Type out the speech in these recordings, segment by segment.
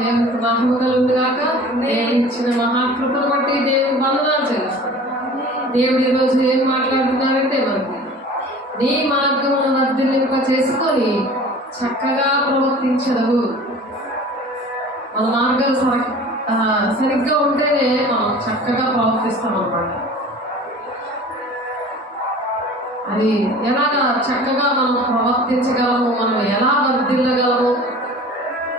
దేవునికి మహిమ కలుగును గాక. దేవుని ఇచ్చిన మహాకృపను బట్టి దేవుని వందనాలు చేస్తాం. దేవుడు ఈరోజు ఏం మాట్లాడుతున్నారంటే మనకి నీ మార్గమును వర్ధిల్లింప చేసుకొని చక్కగా ప్రవర్తించదవు. మన మార్గాలు సరిగ్గా ఉంటేనే మనం చక్కగా ప్రవర్తిస్తాం అన్నమాట. అది ఎలాగా చక్కగా మనం ప్రవర్తించగలము, మనం ఎలా వర్ధిల్లగలము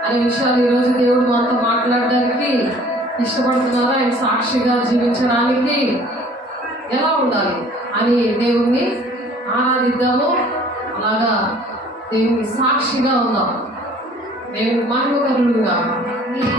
అనే విషయాలు ఈరోజు దేవుడు మనతో మాట్లాడడానికి ఇష్టపడుతున్నారు. ఆయన సాక్షిగా జీవించడానికి ఎలా ఉండాలి అని దేవుణ్ణి ఆరాధిద్దాము. అలాగా దేవుని సాక్షిగా ఉందాం. దేవుని మహిమకరుడుగా నీవే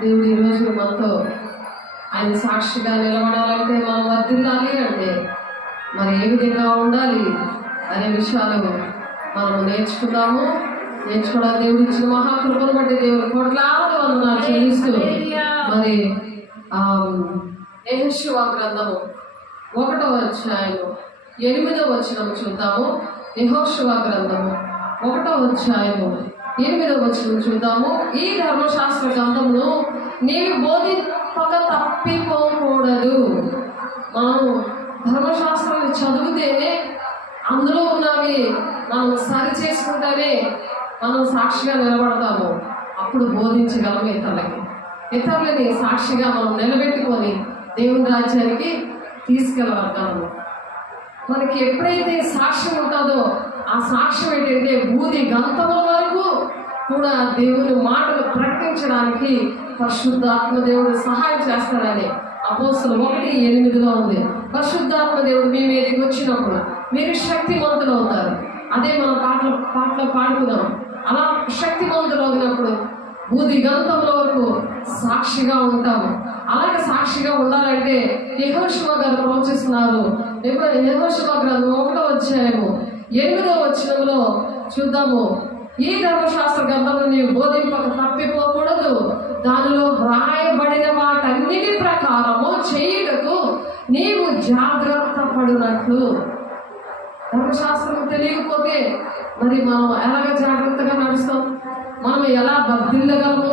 దేవుడు ఈరోజు మనతో ఆయన సాక్షిగా నిలబడాలంటే మనం వర్ధిల్లాలి అంటే మరి ఏ విధంగా ఉండాలి అనే విషయాలు మనం నేర్చుకోవడానికి దేవుడు ఇచ్చిన మహాకృపను బట్టి దేవుడు కోట్లాది వందనాలు చెల్లిస్తూ మరి యెహోషువ గ్రంథము 1వ అధ్యాయము 8వ వచనం చూద్దాము. యెహోషువ గ్రంథము 1వ అధ్యాయము 8వ వచనం చూద్దాము. ఈ ధర్మశాస్త్ర గ్రంథమును నీవు బోధింపక తప్పిపోకూడదు. మనం ధర్మశాస్త్రాన్ని చదివితేనే అందులో ఉన్నవి మనం సరి చేసుకుంటేనే మనం సాక్షిగా నిలబడతాము. అప్పుడు బోధించగలము ఇతరులని సాక్షిగా మనం నిలబెట్టుకొని దేవుని రాజ్యానికి తీసుకెళ్ళగలము. మనకి ఎప్పుడైతే సాక్ష్యం ఉంటుందో ఆ సాక్ష్యం ఏంటంటే బూది గంతముల వరకు కూడా దేవుని మాటలు ప్రకటించడానికి పరిశుద్ధాత్మ దేవుడు సహాయం చేస్తాడని అపోస్తలుల 1:8 ఉంది. పరిశుద్ధాత్మ దేవుడు మీ మీదకి వచ్చినప్పుడు మీరు శక్తివంతులు అవుతారు. అదే మనం పాటలు పాడుకున్నాం. అలా శక్తివంతులు అవుతున్నప్పుడు బూది గంతముల వరకు సాక్షిగా ఉంటాము. అలాగే సాక్షిగా ఉండాలంటే యెహోషువ గారు ప్రవచిస్తున్నారు. యెహోషువ గ్రంథం 1వ అధ్యాయము 8వ వచనంలో చూద్దాము. ఈ ధర్మశాస్త్ర గ్రంథంలో నీవు బోధింపక తప్పిపోకూడదు. దానిలో వ్రాయబడిన వాటన్నిటి ప్రకారము చేయుటకు నీవు జాగ్రత్త పడినట్లు. ధర్మశాస్త్రం తెలియకపోతే మరి మనం ఎలాగ జాగ్రత్తగా నడుస్తాం? మనం ఎలా వర్ధిల్లగలము?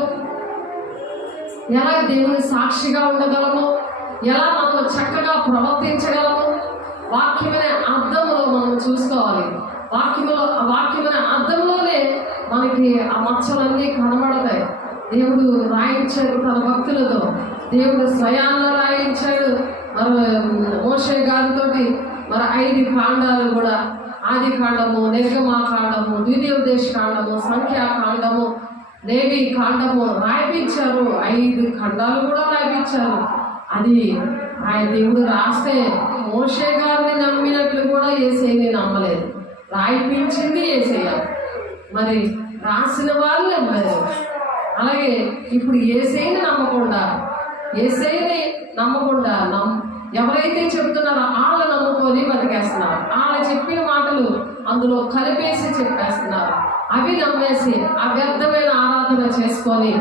ఎలా దేవుని సాక్షిగా ఉండగలము? ఎలా మనం చక్కగా ప్రవర్తించగలము? వాక్యమైన అర్థంలో మనం చూసుకోవాలి. వాక్యమైన అర్థంలోనే మనకి ఆ మచ్చలన్నీ కనబడతాయి. దేవుడు రాయించాడు తన భక్తులతో. దేవుడు స్వయాన్ని రాయించాడు మోషే గారితో. మరి 5 కాండాలు కూడా, ఆది కాండము, నిర్గమాకాండము, ద్వితీయోపదేశ కాండము, సంఖ్యాకాండము, లేవి కాండము రాయిపించారు. 5 ఖండాలు కూడా రాయిపించారు. అది ఆయన దేవుడు రాస్తే మోషే గారిని నమ్మినట్లు కూడా యేసయ్యని నమ్మలేదు. రాయిపించింది యేసయ్య, మరి రాసిన వాళ్ళు నమ్మలేదు. అలాగే ఇప్పుడు యేసయ్యని నమ్మకుండా ఎవరైతే చెప్తున్నారో వాళ్ళ నమ్ముకొని బతికేస్తున్నారు. వాళ్ళ చెప్పిన మాటలు అందులో కలిపేసి చెప్పేస్తున్నారు. అవి నమ్మేసి అవ్యర్థమైన ఆరాధన చేసుకొని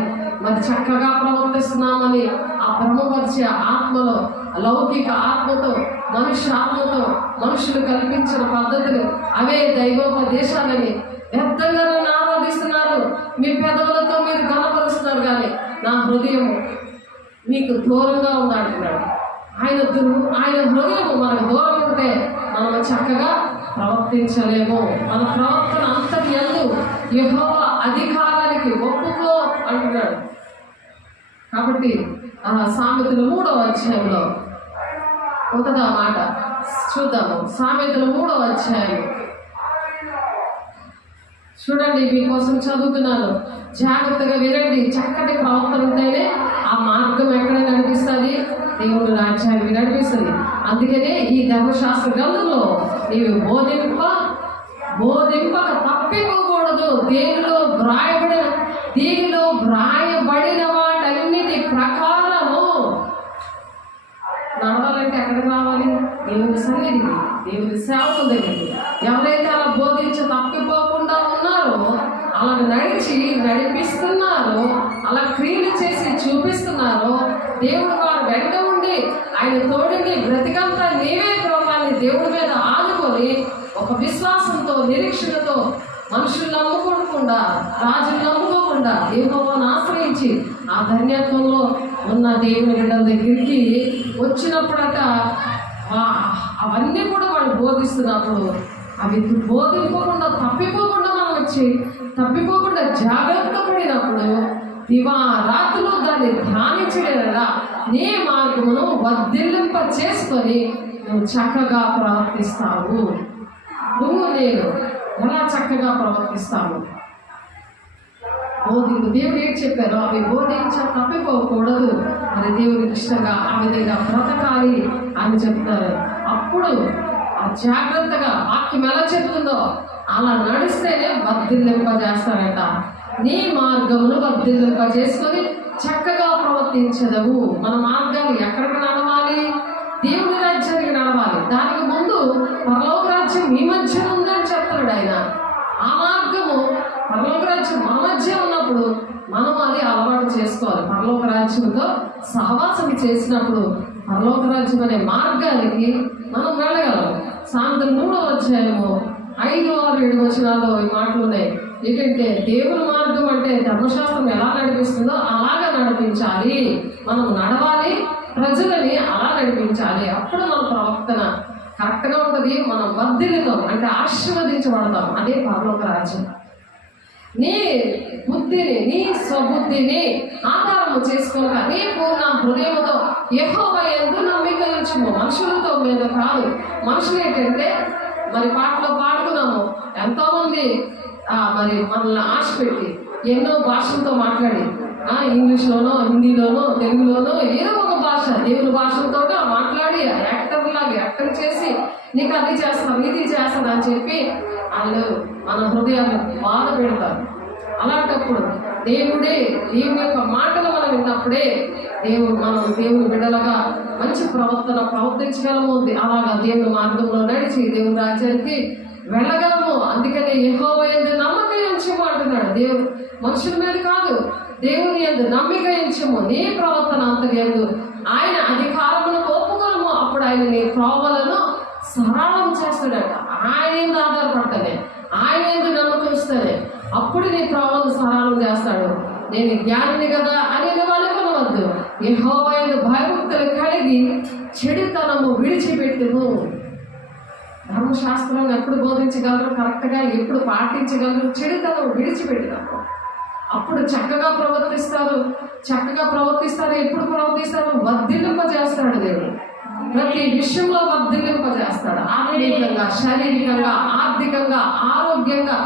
మరి చక్కగా ప్రవర్తిస్తున్నామని ఆ బ్రహ్మపరిచే ఆత్మలో, లౌకిక ఆత్మతో, మనుష్య ఆత్మతో మనుషులు కల్పించిన పద్ధతులు అవే దైవోపదేశాలని వ్యర్థంగా నన్ను ఆరాధిస్తున్నారు. మీ పెదవులతో మీరు గణపరుస్తున్నారు, కానీ నా హృదయం మీకు దూరంగా ఉందంటున్నాడు. ఆయన హృదయం మనకు దూరం ఉంటే మనం చక్కగా ప్రవర్తించలేము. మన ప్రవర్తన అంతటి యందు యెహోవా అధికారానికి ఒప్పుకో అంటున్నాడు. కాబట్టి సామెతల 3వ అధ్యాయంలో ఉంటుందా మాట చూద్దాము. సామెతల 3వ అధ్యాయం చూడండి. మీకోసం చదువుతున్నాను, జాగ్రత్తగా వినండి. చక్కటి ప్రవర్తన ఉంటేనే ఆ మార్గం ఎక్కడ నడిపిస్తుంది? దేవుని రాజ్యానికి నడిపిస్తుంది. అందుకనే ఈ ధర్మశాస్త్ర గ్రంథంలో నీవు బోధింపక తప్పిపోకూడదు. దీనిలో వ్రాయబడిన వాటన్నిటి ప్రకారము నడవాలంటే ఎక్కడికి రావాలి? దేవుని సన్నిధికి, దేవుని సేవకుల దగ్గరికి. ఎవరైతే అలా బోధించి తప్పిపోకుండా ఉన్నారో, అలా నడిపిస్తున్నారో, అలా క్రియలు చేసి చూపిస్తున్నారో, దేవుడు వారు వెంట ఉండి ఆయన తోడిని బ్రతికంతా నీవే ప్రోగ్రాన్ని దేవుడి మీద ఆదుకొని ఒక విశ్వాసంతో, నిరీక్షణతో మనుషులు నమ్ముకోకుండా, రాజులు నమ్ముకోకుండా యెహోవాను ఆశ్రయించి ఆ ధన్యత్వంలో ఉన్న దేవుని బిడ్డల దగ్గరికి వచ్చినప్పుడట అవన్నీ కూడా వాళ్ళు బోధిస్తున్నప్పుడు అవి బోధింపకుండా తప్పిపోకుండా తప్పిపోకుండా జాగ్రత్త పడినప్పుడు దివారాత్రులు దాన్ని ధ్యానించలేదా నీ మార్గమును వర్ధిల్లింప చేసుకొని నువ్వు చక్కగా ప్రవర్తిస్తావు. నేను ఎలా చక్కగా ప్రవర్తిస్తావు? దేవుడు ఏం చెప్పారో అవి తప్పిపోకూడదు. మరి దేవుడికి ఇష్టంగా ఆ విధంగా బ్రతకాలి అని చెప్తారు. అప్పుడు ఆ జాగ్రత్తగా వాక్యం ఎలా చెప్తుందో అలా నడిస్తేనే వర్ధిల్లింపజేస్తారట. నీ మార్గమును వర్ధిల్లింప చేసుకొని చక్కగా ప్రవర్తించదవు. మన మార్గాలు ఎక్కడికి నడవాలి? దేవుని రాజ్యానికి నడవాలి. దానికి ముందు పరలోక రాజ్యం మీ మధ్య ఉందని చెప్తాడు ఆయన. ఆ మార్గము పరలోక రాజ్యం మన మధ్య ఉన్నప్పుడు మనం అది అలవాటు చేసుకోవాలి. పరలోక రాజ్యంతో సహవాసం చేసినప్పుడు పరలోక రాజ్యం అనే మార్గానికి మనం వెళ్ళగలం. సాయంత్రం 3వ అధ్యాయము 5, 6, 7 వచనాల్లో ఈ మాటలు ఉన్నాయి. ఏంటంటే దేవుని మార్గం అంటే ధర్మశాస్త్రం ఎలా నడిపిస్తుందో అలాగా నడిపించాలి. మనం నడవాలి, ప్రజలని అలా నడిపించాలి. అప్పుడు మన ప్రవర్తన కరెక్ట్గా ఉంటుంది. మనం వర్ధిల్లుతాం, అంటే ఆశీర్వదించబడతాం. అదే పరలోక రాజ్యం. నీ బుద్ధిని, నీ స్వబుద్ధిని ఆధారము చేసుకోగా నీ పూర్ణ హృదయంతో యెహోవా యందు నమ్మిక ఉంచుము. మనుషులతో మీద కాదు. మనుషులు ఏంటంటే మరి పాటలో పాడుకున్నాము, ఎంతోమంది మరి మనల్ని ఆశ పెట్టి ఎన్నో భాషలతో మాట్లాడి ఇంగ్లీష్లోనో, హిందీలోనో, తెలుగులోనో ఏదో ఒక భాష దేవుని భాషలతో మాట్లాడి యాక్టర్లాగా యాక్టర్ చేసి నీకు అది చేస్తాను, ఇది చేస్తాను అని చెప్పి వాళ్ళు మన హృదయాన్ని బాధ పెడతారు. అలాంటప్పుడు దేవుడి యొక్క మాటలు మనం విన్నప్పుడే మనం దేవుని బిడ్డలుగా మంచి ప్రవర్తించగలము. అలాగా దేవుని మార్గంలో నడిచి దేవుని రాజ్యానికి వెళ్ళగలము. అందుకనే యెహోవా యందు నమ్మక ఉంచుము అంటున్నాడు. దేవుడు మనుషుల మీద కాదు, దేవుని యందు నమ్మిక ఉంచుము. నీ ప్రవర్తన అంతటి యందు ఆయన అధికారమును ఒప్పుకోము. అప్పుడు ఆయన నీ త్రోవలను సరళం చేస్తాడట. ఆయన యందు ఆధారపడతానే, ఆయన యందు నమ్మకం ఇస్తానే, అప్పుడు నీ త్రోవలు సరళం చేస్తాడు. నేను జ్ఞానిని కదా అని నువ్వు అనుకోవద్దు. యెహోవా యందు భయభక్తులు కలిగి చెడుతనము విడిచిపెట్టుము. ధర్మశాస్త్రాన్ని ఎప్పుడు బోధించగలరు, కరెక్ట్గా ఎప్పుడు పాటించగలరు, చెడుతనం విడిచిపెట్టినప్పుడు అప్పుడు చక్కగా ప్రవర్తిస్తారు. ఎప్పుడు ప్రవర్తిస్తారు? వర్ధిల్లింపజేస్తాడు దేవుడు. ప్రతి విషయంలో వర్ధిల్లింపజేస్తాడు. ఆత్మీయంగా, శారీరకంగా, ఆర్థికంగా, ఆరోగ్యంగా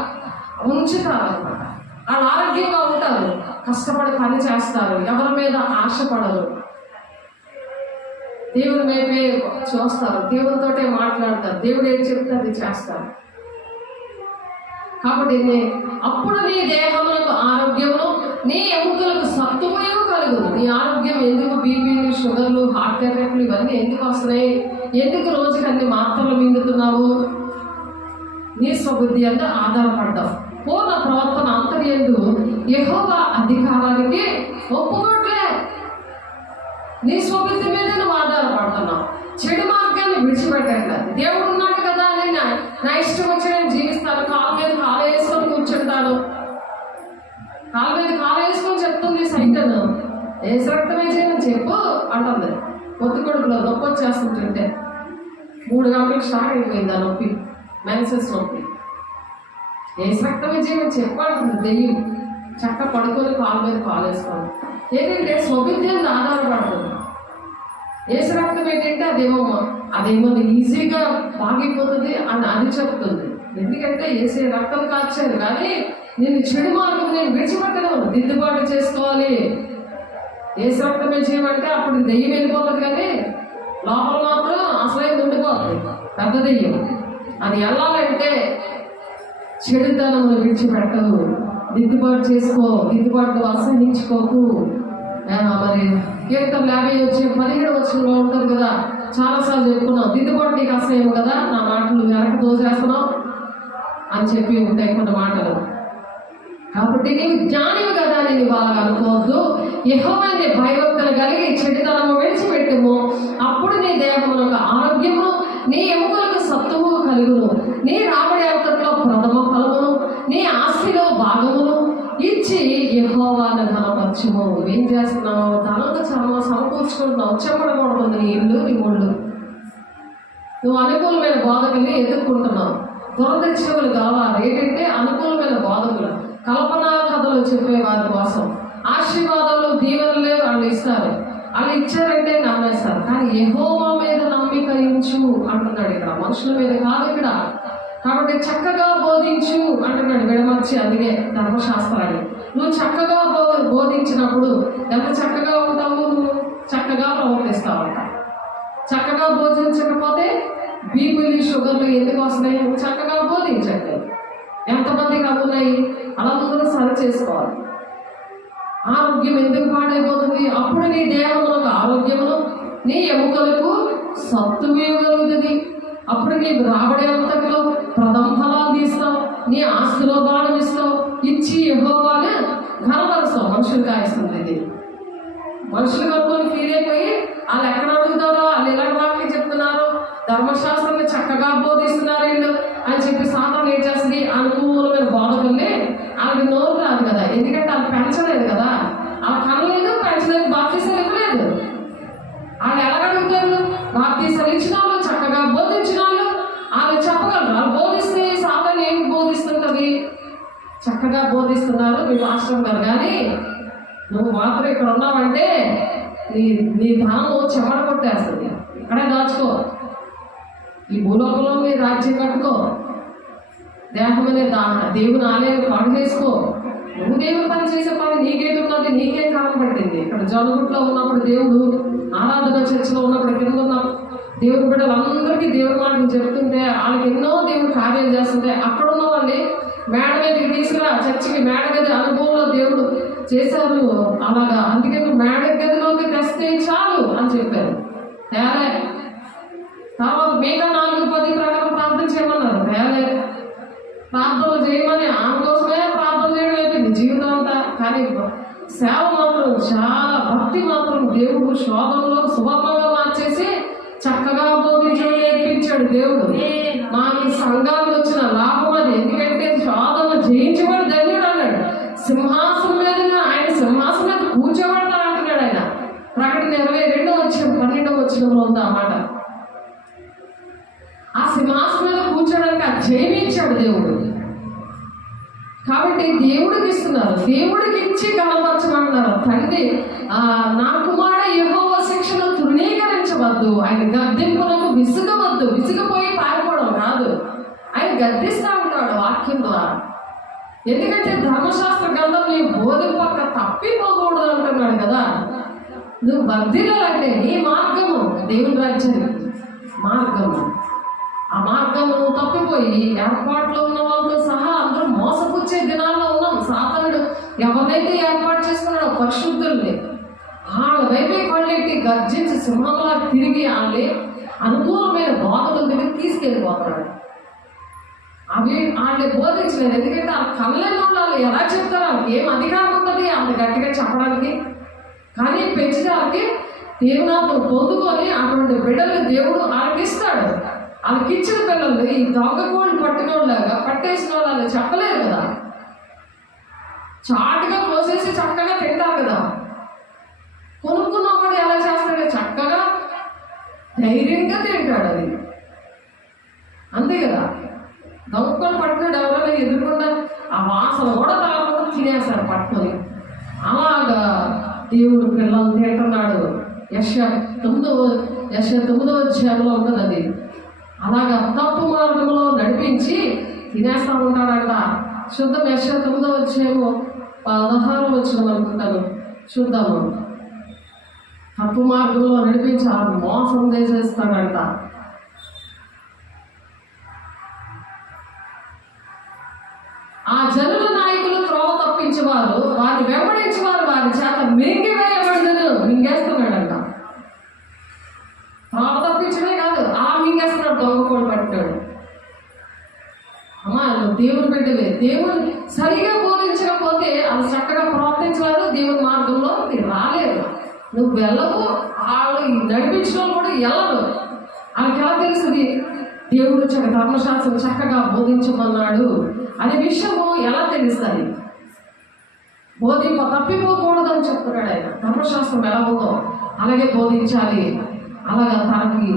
ఉంచుతారు అన్నమాట. వాళ్ళు ఆరోగ్యంగా ఉంటారు, కష్టపడి పని చేస్తారు, ఎవరి మీద ఆశపడరు, దేవుని వైపే చూస్తారు, దేవునితోటే మాట్లాడతారు, దేవుడు ఏం చెప్తే అది చేస్తారు. కాబట్టి అప్పుడు నీ దేహములకు ఆరోగ్యము, నీ ఎముకలకు సత్తువయు కలుగును. నీ ఆరోగ్యం ఎందుకు బీపీలు, షుగర్లు, హార్ట్ అటాక్లు ఇవన్నీ ఎందుకు వస్తున్నాయి? ఎందుకు రోజుకి అన్ని మాత్రలు మింగుతున్నావు? నీ స్వబుద్ధి అంతా ఆధారపడ్డావు. పూర్ణ ప్రవర్తన అంతర్యందు యెహోవా అధికారానికి ఒప్పుకోట్లే. నీ స్వబుద్ధి మీద నువ్వు ఆధారపడుతున్నావు. చెడు మార్గాన్ని విడిచిపెట్టట్లేదు. దేవుడు ఉన్నాడు కదా అని నా ఇష్టం వచ్చి నేను జీవిస్తాను, కాలు మీద కాలు వేసుకొని కూర్చుంటాను. కాలు మీద కాలు వేసుకొని చెప్తుంది సైతం, ఏసు రక్తమే చేయమని చెప్పు అంటుంది. పొద్దు కొడుకులో నొప్పి వచ్చేస్తుంటుంటే 3 గంటలకు స్టార్ట్ అయిపోయింది ఆ నొప్పి, మెన్సెస్ నొప్పి. ఏసు రక్తమే చేయమని చెప్పు అంటుంది దెయ్యం. చక్క పడుకొని కాలు మీద కాలు వేసుకోండి. ఏంటంటే స్వబుద్ధి ఆధారపడుతుంది. ఏసు రక్తం ఏంటంటే అదేమో ఈజీగా బాగిపోతుంది అని అది చెప్తుంది. ఎందుకంటే ఏసే రక్తం కాల్చారు, కానీ నేను చెడు మార్గం నేను విడిచిపెట్టను, దిద్దుబాటు చేసుకోవాలి. ఏసు రక్తమే చేయమంటే అప్పుడు దెయ్యం వెళ్ళిపోతుంది, కానీ లోపల మాత్రం అసలే ఉండిపోతుంది పెద్ద దెయ్యం. అది వెళ్ళాలంటే చెడుతనమును విడిచిపెట్టవు, దిద్దుబాటు చేసుకో, దిద్దుబాటు అసహించుకోకు. మరి కీర్తన 50:17 వచనంలో ఉంటుంది కదా, చాలాసార్లు చెప్పుకున్నాం, దిద్దుబాటు నీకు అసహ్యం కదా, నా మాటలు వెనక దోచేస్తున్నావు అని చెప్పి ఉంటాయి కొన్ని మాటలు. కాబట్టి నీవు జ్ఞానివి కదా అని నీవు బాగా అనుకోవద్దు. యెహోవాని భయభక్తులు కలిగి చెడుతనము విడిచిపెట్టుము. అప్పుడు నీ దేహమునకు ఆరోగ్యము, నీ ఎముకలకు సత్తువు కలుగును. నీ రాబడి అంతట్లో ప్రథమ ఫలమును, నీ ఆస్తిలో భాగమును ఇచ్చి యెహోవాను ఘనపరచుము. ఏం చేస్తున్నావు? ధనంతో సమకూర్చుకుంటున్నావు. చెమ్మడకూడదు నీ ఇల్లు, నీ ఒళ్ళు. నువ్వు అనుకూలమైన బోధకుల్ని ఎదుర్కొంటున్నావు. దురదృష్టములు కావాలి. ఏంటంటే అనుకూలమైన బోధకులు, కల్పనా కథలు చెప్పే వారి కోసం ఆశీర్వాదాలు, దీవెనలే వాళ్ళు ఇస్తారు. వాళ్ళు ఇచ్చారంటే నమ్మేస్తారు. కానీ యెహోవా మీద నమ్మిక ఉంచు అంటున్నాడు ఇక్కడ, మనుషుల మీద కాదు ఇక్కడ. కాబట్టి చక్కగా బోధించు అంటున్నాడు విడమర్చి. అందుకే ధర్మశాస్త్రాన్ని నువ్వు చక్కగా బోధించినప్పుడు ఎంత చక్కగా ఉంటావు, నువ్వు చక్కగా ప్రవర్తిస్తావంట. చక్కగా బోధించకపోతే బీపీలు, షుగర్లు ఎందుకు వస్తున్నాయి? నువ్వు చక్కగా బోధించండి. ఎంతమందికి అవి ఉన్నాయి? అందరూ సరి చేసుకోవాలి. ఆరోగ్యం ఎందుకు పాడైపోతుంది? అప్పుడు నీ దేహములకు ఆరోగ్యమును, నీ ఎముకలకు సత్తువు ఇవ్వగలుగుతుంది. అప్పుడు నీకు రాబడే అంతట్లో ప్రథమ ఫలాలు తీస్తావు, నీ ఆస్తిలో భాగం ఇస్తావు, ఇచ్చి యెహోవాను ఘనపరుస్తావు. మనుషులు కాయిస్తుంది ఇది. మనుషులు కనుకొని ఫీల్ అయిపోయి వాళ్ళు ఎక్కడ అడుగుతారో, వాళ్ళు ఎలాంటి వాక్యం చెప్తున్నారు, ధర్మశాస్త్రాన్ని చక్కగా బోధిస్తున్నారు వీళ్ళు అని చెప్పి సాతాను ఏం చేస్తుంది? అనుకూలమైన బోధకుల్ని వాళ్ళకి నోరు రాదు కదా, ఎందుకంటే వాళ్ళు పెంచలేదు కదా, వాళ్ళ కనలేదు, పెంచలేదు, బాప్తీసాలు ఇవ్వలేదు. వాళ్ళు ఎలాగడుగుతారు? బాప్తీసాలు ఇచ్చిన వాళ్ళు, చక్కగా బోధించిన వాళ్ళు వాళ్ళు చెప్పగలరు. వాళ్ళు బోధిస్తే సాతాను ఏం బోధిస్తుంటది? చక్కగా బోధిస్తున్నారు మీ మాస్టర్ గారు, కానీ నువ్వు మాత్రం ఇక్కడ ఉన్నావంటే నీ నీ ధనము చెమట కొట్టేస్తుంది. ఇక్కడే దాచుకో, ఈ భూలోకంలో నీ రాజ్యం కట్టుకో, దేహమనే దేవుని ఆలయాన్ని పాడు చేసుకో. నువ్వు దేవుని పని చేసే పని నీకేంటున్నది? నీకేం కాలం పట్టింది? ఇక్కడ జొన్నగుట్లో ఉన్నప్పుడు దేవుడు, ఆరాధన చర్చలో ఉన్నప్పుడు, కింద ఉన్న దేవుడి బిడ్డలందరికీ దేవుడి మాటలు చెప్తుంటే వాళ్ళకి ఎన్నో దేవుడు కార్యాలు చేస్తుంటే అక్కడ ఉన్న వాళ్ళని మేడ మీదకి తీసుకురా, చర్చికి మేడ గది అనుభవంలో దేవుడు చేశారు అలాగా. అందుకే మేడ గదిలోకి తెస్తే చాలు అని చెప్పారు. తేలే. తర్వాత మిగతా 4-10 ప్రకారం ప్రార్థన చేయమన్నారు. తేలే. ప్రార్థనలు చేయమని ఆమె కోసమే ప్రార్థన చేయడం అయిపోయింది జీవితం అంతా. కానీ సేవ మాత్రం, చాలా భక్తి మాత్రం దేవుడు శోధనలో సువర్ణంగా మార్చేసి చక్కగా బోధించడం నేర్పించాడు దేవుడు. మా ఈ సంఘానికి వచ్చిన లాభం అది. ఎందుకంటే శోధన జయించబడి ధన్యుడు అన్నాడు. సింహాసనం మీద ఆయన సింహాసనం మీద కూర్చోబడతాడు అంటున్నాడు ఆయన. ప్రకటన 22:12 ఉంది ఆ మాట. ఆ సింహాసనం మీద కూర్చోడానికి ఆ జయమిచ్చాడు దేవుడు. కాబట్టి దేవుడికి ఇస్తున్నారు, దేవుడికి ఇచ్చి కనపరచమంటున్నారు. తండ్రి నా కుమారుడు యెహోవా శిక్షను తృణీకరించవద్దు, ఆయన గద్దింపులకు విసుగవద్దు. విసుగపోయి పారిపోవడం కాదు, ఆయన గద్దిస్తూ ఉంటాడు వాక్యం ద్వారా. ఎందుకంటే ధర్మశాస్త్ర గ్రంథం నీ బోధింపక తప్పిపోకూడదు అంటున్నాడు కదా. నువ్వు వర్ధిల్లాలంటే నీ మార్గము దేవుని రాజ్యానికి మార్గము. ఆ మార్గము తప్పిపోయి ఏర్పాట్లో ఉన్న వాళ్ళతో సహా అందరూ మోసపుచ్చే దినాల్లో ఉన్నాం. సాతానుడు ఎవరినైతే ఏర్పాటు చేసుకున్నాడో పరిశుద్ధుల్ని వాళ్ళ వైపే కొళ్ళెట్టి గర్జించి సింహంలా తిరిగి వాళ్ళని అనుకూలమైన బోధకుల దగ్గర తీసుకెళ్ళిపోతున్నాడు. అవి వాళ్ళని బోధించలేదు. ఎందుకంటే ఆ కళ్ళని వాళ్ళు ఎలా చెప్తారు? వాళ్ళకి ఏం అధికారం ఉంటుంది అంత గట్టిగా చెప్పడానికి? కానీ పెంచడానికి దేవునాథులు పొందుకొని అటువంటి బిడ్డలు దేవుడు వాళ్ళకి ఇస్తాడు. వాళ్ళకి ఇచ్చిన పిల్లలు ఈ దొంగకోళ్ళు పట్టుకోలాగా పట్టేసిన వాళ్ళు చెప్పలేరు కదా. చాటుగా కోసేసి చక్కగా తింటారు కదా. కొనుక్కున్నప్పుడు ఎలా చేస్తాడు? చక్కగా ధైర్యంగా తింటాడు. అది అంతే కదా. దొంగకోళ్ళు పట్టుకుని ఎవరైనా ఎదుర్కొన్నా ఆ వాసన కూడా తాగకుండా తినేస్తాడు పట్టుకొని. అలాగా దేవుడు పిల్లలు తింటున్నాడు. యెషయా 9వ అధ్యాయంలో ఉంటుంది అది. అలాగా తప్పు మార్గంలో నడిపించి తినేస్తా ఉంటాడంట. చూద్దాం, యెషయా 9వ అధ్యాయము 16వ వచనం అనుకుంటాను. చూద్దాము. తప్పు మార్గంలో నడిపించి ఆ మోసం చేసేస్తాడంట. ఆ జనుల నాయకులు త్రోవ తప్పించేవారు, వారిని వెంబడించేవారు వారి చేత మింగివేయబడదు. మింగేస్తున్నాడంట. త్రోవ తప్పించడే కాదు, మింగేస్తున్నాడు. దొంగకోడు పట్టాడు. అమ్మా, నువ్వు దేవుని బిడ్డవే. దేవుని సరిగా బోధించకపోతే అది చక్కగా ప్రవర్తించలేదు. దేవుని మార్గంలో రాలేదు. నువ్వు వెళ్ళవు. వాళ్ళు నడిపించడం కూడా వెళ్ళదు. వాళ్ళకి ఎలా తెలుస్తుంది? దేవుడు ధర్మశాస్త్రం చక్కగా బోధించమన్నాడు అనే విషయము ఎలా తెలుస్తుంది? తప్పిపోకూడదు అని చెప్తున్నాడు ఆయన. ధర్మశాస్త్రం ఎలా ఉందో అలాగే బోధించాలి. అలాగా తండ్రి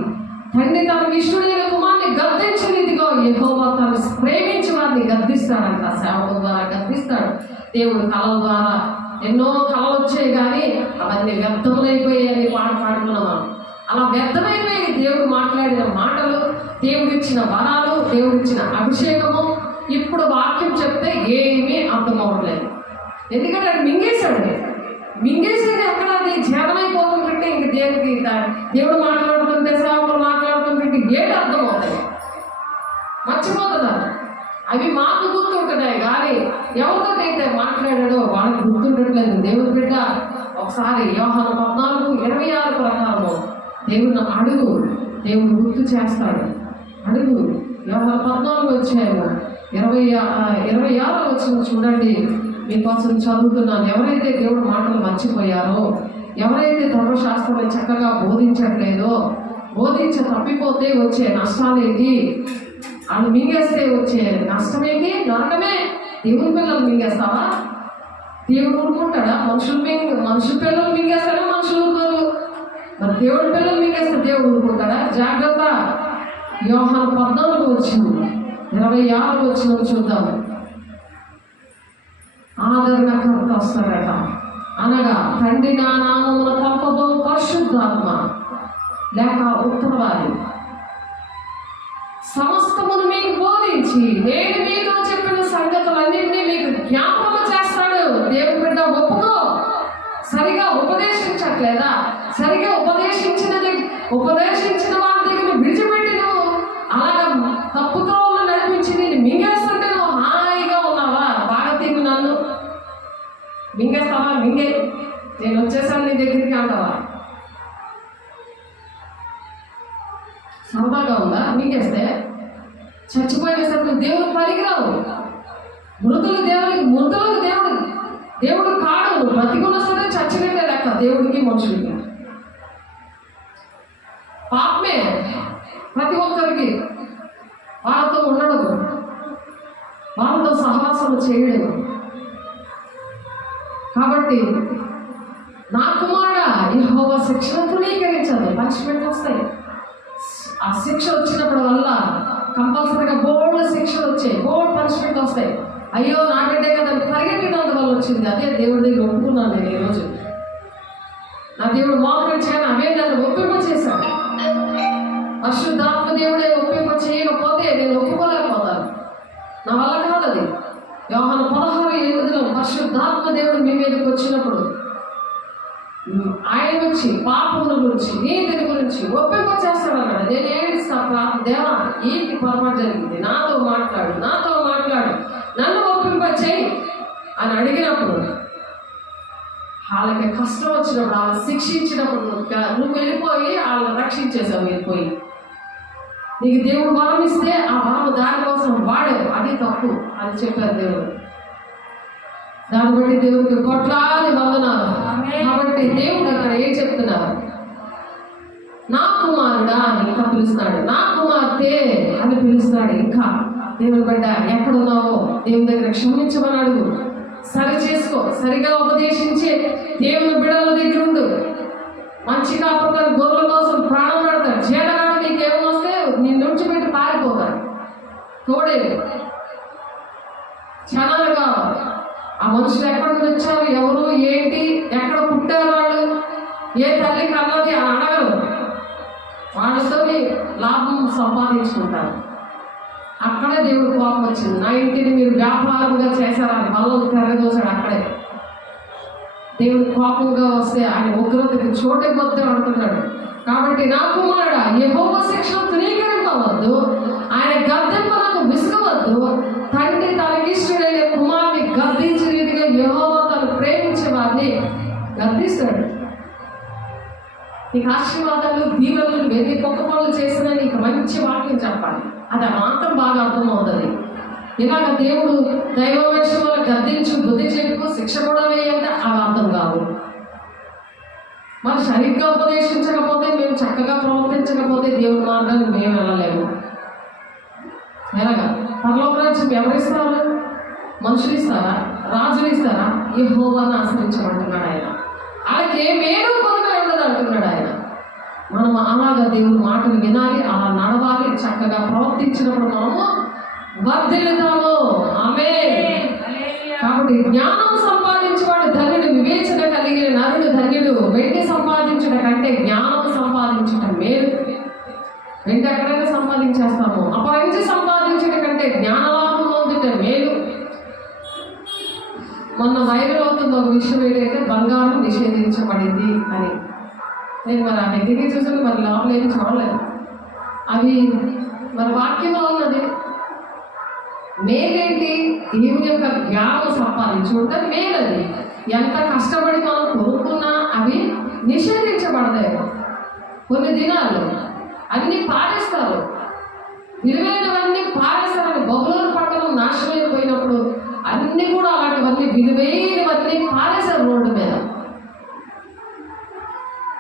తనకి ఇష్టమైన కుమార్ని గద్దించనిదిగో యెహోవా తను ప్రేమించి వారిని గద్దిస్తాడంట. సేవకుల ద్వారా గద్దిస్తాడు. దేవుడు కళల ద్వారా ఎన్నో కళలు వచ్చాయి, కానీ అవన్నీ వ్యర్థములైపోయాయని పాడుకున్నాం. అలా వ్యర్థమైపోయి దేవుడు మాట్లాడిన మాటలు, దేవుడిచ్చిన వరాలు, దేవుడిచ్చిన అభిషేకము ఇప్పుడు వాక్యం చెప్తే ఏమీ అర్థం అవ్వట్లేదు. ఎందుకంటే అది మింగేసేది ఎక్కడ? అది జీవనమైపోతుంటే ఇంక దేనికి దేవుడు మాట్లాడుతుంటే సేవకులు మాట్లాడుతుంటే ఏటి అర్థం అవుతాయి? మర్చిపోతున్నారు. అవి మాకు గుర్తుంటున్నాయి కానీ ఎవరితోనైతే మాట్లాడాడో వాళ్ళకి గుర్తుండట్లేదు. దేవుని బిడ్డ ఒకసారి యోహాను 14:26 ప్రకారము దేవుని అడుగు, దేవుడు గుర్తు చేస్తాడు. అడుగు. యోహాను 14:26 వచ్చిన చూడండి, మీకోసం చదువుతున్నాను. ఎవరైతే దేవుడు మాటలు మర్చిపోయారో, ఎవరైతే ధర్మశాస్త్రాన్ని చక్కగా బోధించట్లేదో, తప్పిపోతే వచ్చే నష్టాలేంటి, వాళ్ళు మింగేస్తే వచ్చే నష్టమేంటి, నరకమే. దేవుని పిల్లలు మింగేస్తావా? దేవుడు ఊరుకుంటాడా? మనుషుల పిల్లలు మింగేస్తాడా? మనుషులు ఊరుకోరు. మరి దేవుడి పిల్లలు మింగేస్తే దేవుడు ఊరుకుంటాడా? జాగ్రత్త. యోహాను 14:26 చూద్దాము. ఆదరణకర్త వస్తాడట, అనగా తండ్రి నా నామమున పంపబో పరిశుద్ధాత్మ లేక ఉత్తరవాది సమస్తమును మీకు బోధించి నేను మీతో చెప్పిన సంగతులన్నింటినీ మీకు జ్ఞాపకం చేస్తాడు. దేవుని బిడ్డ ఒప్పుకో. సరిగా ఉపదేశించట్లేదా? సరిగా ఉపదేశించిన వారి దగ్గర విడిచిపెట్టి నువ్వు అలాగా తప్పుతో నడిపించి నేను మింగేస్తుంటే నువ్వు హాయిగా ఉన్నావా? బాగా తిని నన్ను మింగేస్తావా? మింగే నేను వచ్చేసాను నీ దగ్గరికి అంటావా? సరదాగా ఉందా? మింగేస్తే చచ్చిపోయిన సరే దేవుడు పనికిరావు. మృతులకు దేవుడు కాడు. బ్రతికున్న సరే చచ్చినట్టే లెక్క దేవుడికి మనుషులకి. పాపమే ప్రతి ఒక్కరికి. వాళ్ళతో ఉండడం, వాళ్ళతో సహవాసం చేయడం. కాబట్టి నా కుమారుడా యెహోవా శిక్షణ తృణీకరించదు. పనిష్మెంట్ వస్తాయి. ఆ శిక్ష వచ్చినప్పుడు వల్ల కంపల్సరీగా బోల్డ్ శిక్షలు వచ్చాయి, బోల్డ్ పనిష్మెంట్ వస్తాయి. అయ్యో నా బిడ్డే కదా పరిగెట్టినందు వల్ల వచ్చింది. అదే దేవుడి దగ్గర ఒప్పుకున్నాను నేను ఈరోజు. నా దేవుడు మోకరించాను, అవే నన్ను ఒప్పింప చేశాడు. పరిశుద్ధాత్మ దేవుడే ఒప్పింప చేయకపోతే నేను ఒప్పుకోలేకపోతాను. నా వల్ల కాదు అది. యోహాను 16:8 పరిశుద్ధాత్మ దేవుడు మీ మీదకి వచ్చినప్పుడు ఆయన గురించి, పాపముల గురించి, నీతిని గురించి ఒప్పింప చేస్తాడు అన్నాడు. నేను ఏడిస్తా, దేవా ఏంటి పొరపాటు జరిగింది, నాతో మాట్లాడు, నన్ను ఒప్పింప చేయి అని అడిగినప్పుడు, వాళ్ళకి కష్టం వచ్చినప్పుడు, వాళ్ళని శిక్షించినప్పుడు నువ్వు వెళ్ళిపోయి వాళ్ళని రక్షించేసావు. వెళ్ళిపోయి నీకు దేవుడు వరం ఇస్తే ఆ వరం దానికోసం వాడావు, అది తప్పు అని చెప్పారు దేవుడు. దాన్ని బట్టి దేవుడికి కోట్లాది వందనాలు. కాబట్టి దేవుడు అక్కడ ఏం చెప్తున్నారు? నా కుమారుడా అని ఇంకా పిలుస్తున్నాడు, నా కుమార్తె అని పిలుస్తున్నాడు. ఇంకా దేవుని బిడ్డ ఎక్కడున్నావో దేవుని దగ్గర క్షమించమని అడుగు, సరి చేసుకో, సరిగా ఉపదేశించే దేవుని బిడ్డల దగ్గర ఉండు. మంచి కాకపోతే గొర్రెల కోసం ప్రాణం పెడతాడు. చేతగాడు నీకేమో వస్తే నిన్ను విడిచిపెట్టి పారిపోతాడు. తోడే క్షణాలు కావాలి. ఆ మనుషులు ఎక్కడి నుంచి వచ్చారు, ఎవరు, ఏంటి, ఎక్కడ పుట్టారు, వాళ్ళు ఏ తల్లికి అన్నది అని అడగరు. వాళ్ళతో లాభం సంపాదించుకుంటారు. అక్కడే దేవుడు కోపం వచ్చింది. నా ఇంటిని మీరు వ్యాపారంగా చేశారని బల్లలు తెరదోశాడు. అక్కడే దేవుడు కోపంగా వస్తే ఆయన ఉగ్రతకి చోటైపోతే అంటున్నాడు. కాబట్టి నా కుమారుడా యెహోవా శిక్షణ తృణీకరింపవద్దు, ఆయన గద్దెంపలకు విసుగవద్దు. తండ్రి తనకిష్టుడైన కుమారుని గద్దించిన రీతిగా యెహోవా తను ప్రేమించే వారిని గద్దిస్తాడు. నీకు ఆశీర్వాదాలు, దీవెనలు, వెర్రి గొప్ప పనులు చేసిన నీకు మంచి వాక్యం చెప్పాలి. అది మాత్రం బాగా అర్థమవుతుంది. ఇలాగ దేవుడు దైవవేషం వల్ల గద్దించు, బుద్ధి చెప్పు, శిక్ష కూడా వేయంటే అవి అర్థం కావు. మరి సరిగ్గా ఉపదేశించకపోతే, మేము చక్కగా ప్రవర్తించకపోతే దేవుడి మార్గాన్ని మేము వెళ్ళలేము. ఎలాగా? పరలోక రాజ్యం ఎవరిస్తారు? మనుషులు ఇస్తారా? రాజులు ఇస్తారా? యెహోవాను ఆశ్రయించమంటున్నాడు ఆయన. అలాగే మేలు కొనుక ఉండదు అంటున్నాడు ఆయన. మనం అలాగా దేవుడి మాటలు వినాలి, అలా నడవాలి, చక్కగా ప్రవర్తించినప్పుడు మనము వర్ధిల్లుతాము. ఆమేన్. కాబట్టి జ్ఞానం సంపాదించేవాడు ధన్యుడు, వివేచన కలిగిన నరుడు ధన్యుడు. వెండి సంపాదించడం కంటే జ్ఞానం సంపాదించడం మేలు. వెండి ఎక్కడైనా సంపాదించేస్తాము. అపరించి సంపాదించడం కంటే జ్ఞానలాభం పొందటం మేలు. మొన్న వైరల్ అవుతుంది ఒక విషయం ఏంటంటే బంగారం నిషేధించబడింది అని. నేను మరి ఆ దగ్గరికి చూసాను, మరి లోపల ఏం చూడలేదు. అవి మరి వాక్యంలో ఉన్నది. మేలేంటి? దేవుని యొక్క జ్ఞానం సంపాదించుకుంటే మేలది. ఎంత కష్టపడి మనం కొనుక్కున్నా అవి నిషేధించబడతాయి. కొన్ని దినాలు అన్ని పారేస్తారు, విలువైనవన్నీ పారేస్తారని. బబులోను పట్టణం నాశనం అయిపోయినప్పుడు అన్ని కూడా అలాంటివన్నీ విలువైనవన్నీ పారేశారు రోడ్డు మీద.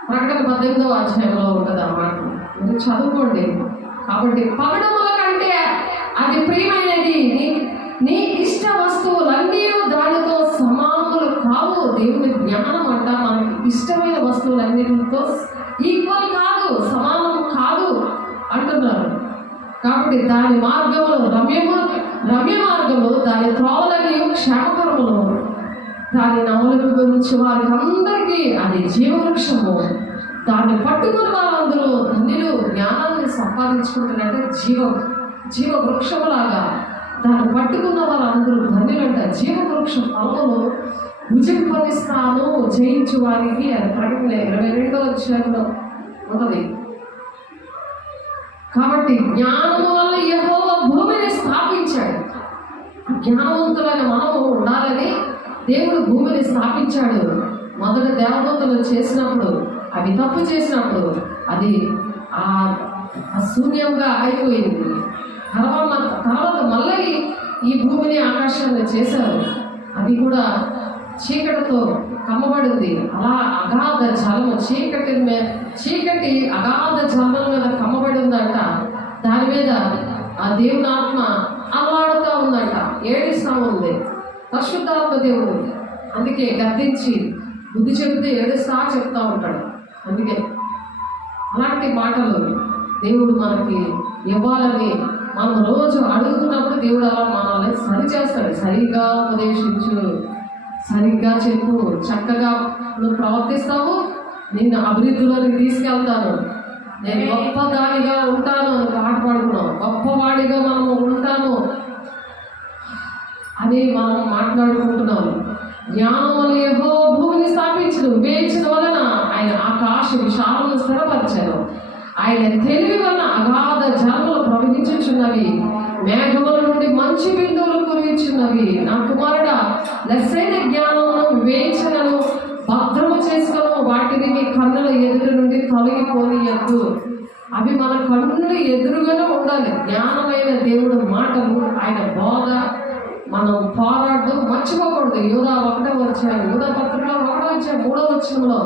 ప్రకటన 18వ అధ్యాయంలో ఉంటుంది అన్నమాట, మీరు చదువుకోండి. కాబట్టి పగడముల కంటే అది ప్రియమైనది. నీ ఇష్ట వస్తువులన్నీ దానితో సమానములు కావు. దేవుని జ్ఞానం అంట మనకి ఇష్టమైన వస్తువులన్నిటితో ఈక్వల్ కాదు, సమానం కాదు అంటున్నారు. కాబట్టి దాని మార్గములు రమ్య మార్గము, దాని త్రోవలని క్షేమకరములు, దాని నమలకు గురించి వారికి అందరికీ అది జీవవృక్షము. దాన్ని పట్టుకుని వారందరూ ధన్యులు. జ్ఞానాన్ని సంపాదించుకుంటున్నట్టే జీవ వృక్షములాగా దాన్ని పట్టుకున్న వారందరూ ధన్యులంట. జీవవృక్ష ఫలమును భుజింపనిస్తాను జయించు వారికి అని ప్రకటన 22వ అధ్యాయంలో ఉన్నది. కాబట్టి జ్ఞానము వల్ల యెహోవా భూమిని స్థాపించాడు. జ్ఞానవంతులైన మనము ఉండాలని దేవుడు భూమిని స్థాపించాడు. మొదట దేవదూతలు చేసినప్పుడు, అవి తప్పు చేసినప్పుడు అది శూన్యంగా అయిపోయింది. తర్వాత మళ్ళీ ఈ భూమిని ఆకాశాన్ని చేశారు. అది కూడా చీకటితో కమ్మబడింది. అలా అగాధ జలము, చీకటి అగాధ జలం మీద కమ్మబడి ఉందంట. దాని మీద ఆ దేవుని ఆత్మ అల్లాడుతూ ఉందంట, ఏడుస్తూ ఉంది పరిశుద్ధాత్మ దేవుడు. అందుకే గద్దించి బుద్ధి చెబితే ఏడుస్తా చెప్తా ఉంటాడు. అందుకే అలాంటి మాటలు దేవుడు మనకి ఇవ్వాలని మనం రోజు అడుగుతున్నప్పుడు దేవుడు అలా మనల్ని సరి చేస్తాడు. సరిగ్గా ఉపదేశించు, సరిగ్గా చెప్పు, చక్కగా నువ్వు ప్రవర్తిస్తావు, నిన్ను అభివృద్ధిలోకి తీసుకెళ్తాను, నేను గొప్పదానిగా ఉంటాను అని పాట పాడుకున్నాం. గొప్పవాడిగా మనము ఉంటాను అని మనం మాట్లాడుకుంటున్నాము. జ్ఞానం వల్ల యెహోవా భూమిని స్థాపించను, వివేచన వలన ఆయన ఆకాశ విశాలను స్థిరపరిచాను. ఆయన తెలివి వలన అగాధ జలములు ప్రవహించుచున్నవి, మేఘముల నుండి మంచి బిందువులు కురియుచున్నవి. నా కుమారుడా, లెస్సైన జ్ఞానమును వివేచనను భద్రము చేసుకును, వాటిని నీ కన్నుల ఎదురు నుండి తొలగిపోనీయద్దు. అవి మన కన్నుల ఎదురుగానే ఉండాలి. జ్ఞానమైన దేవుడు మాటలు, ఆయన బోధ మనం పోరాడడం మర్చిపోకూడదు. యూదా 1వ అధ్యాయం, యూదా పత్రికలో 1వ అధ్యాయం 3వ వచనంలో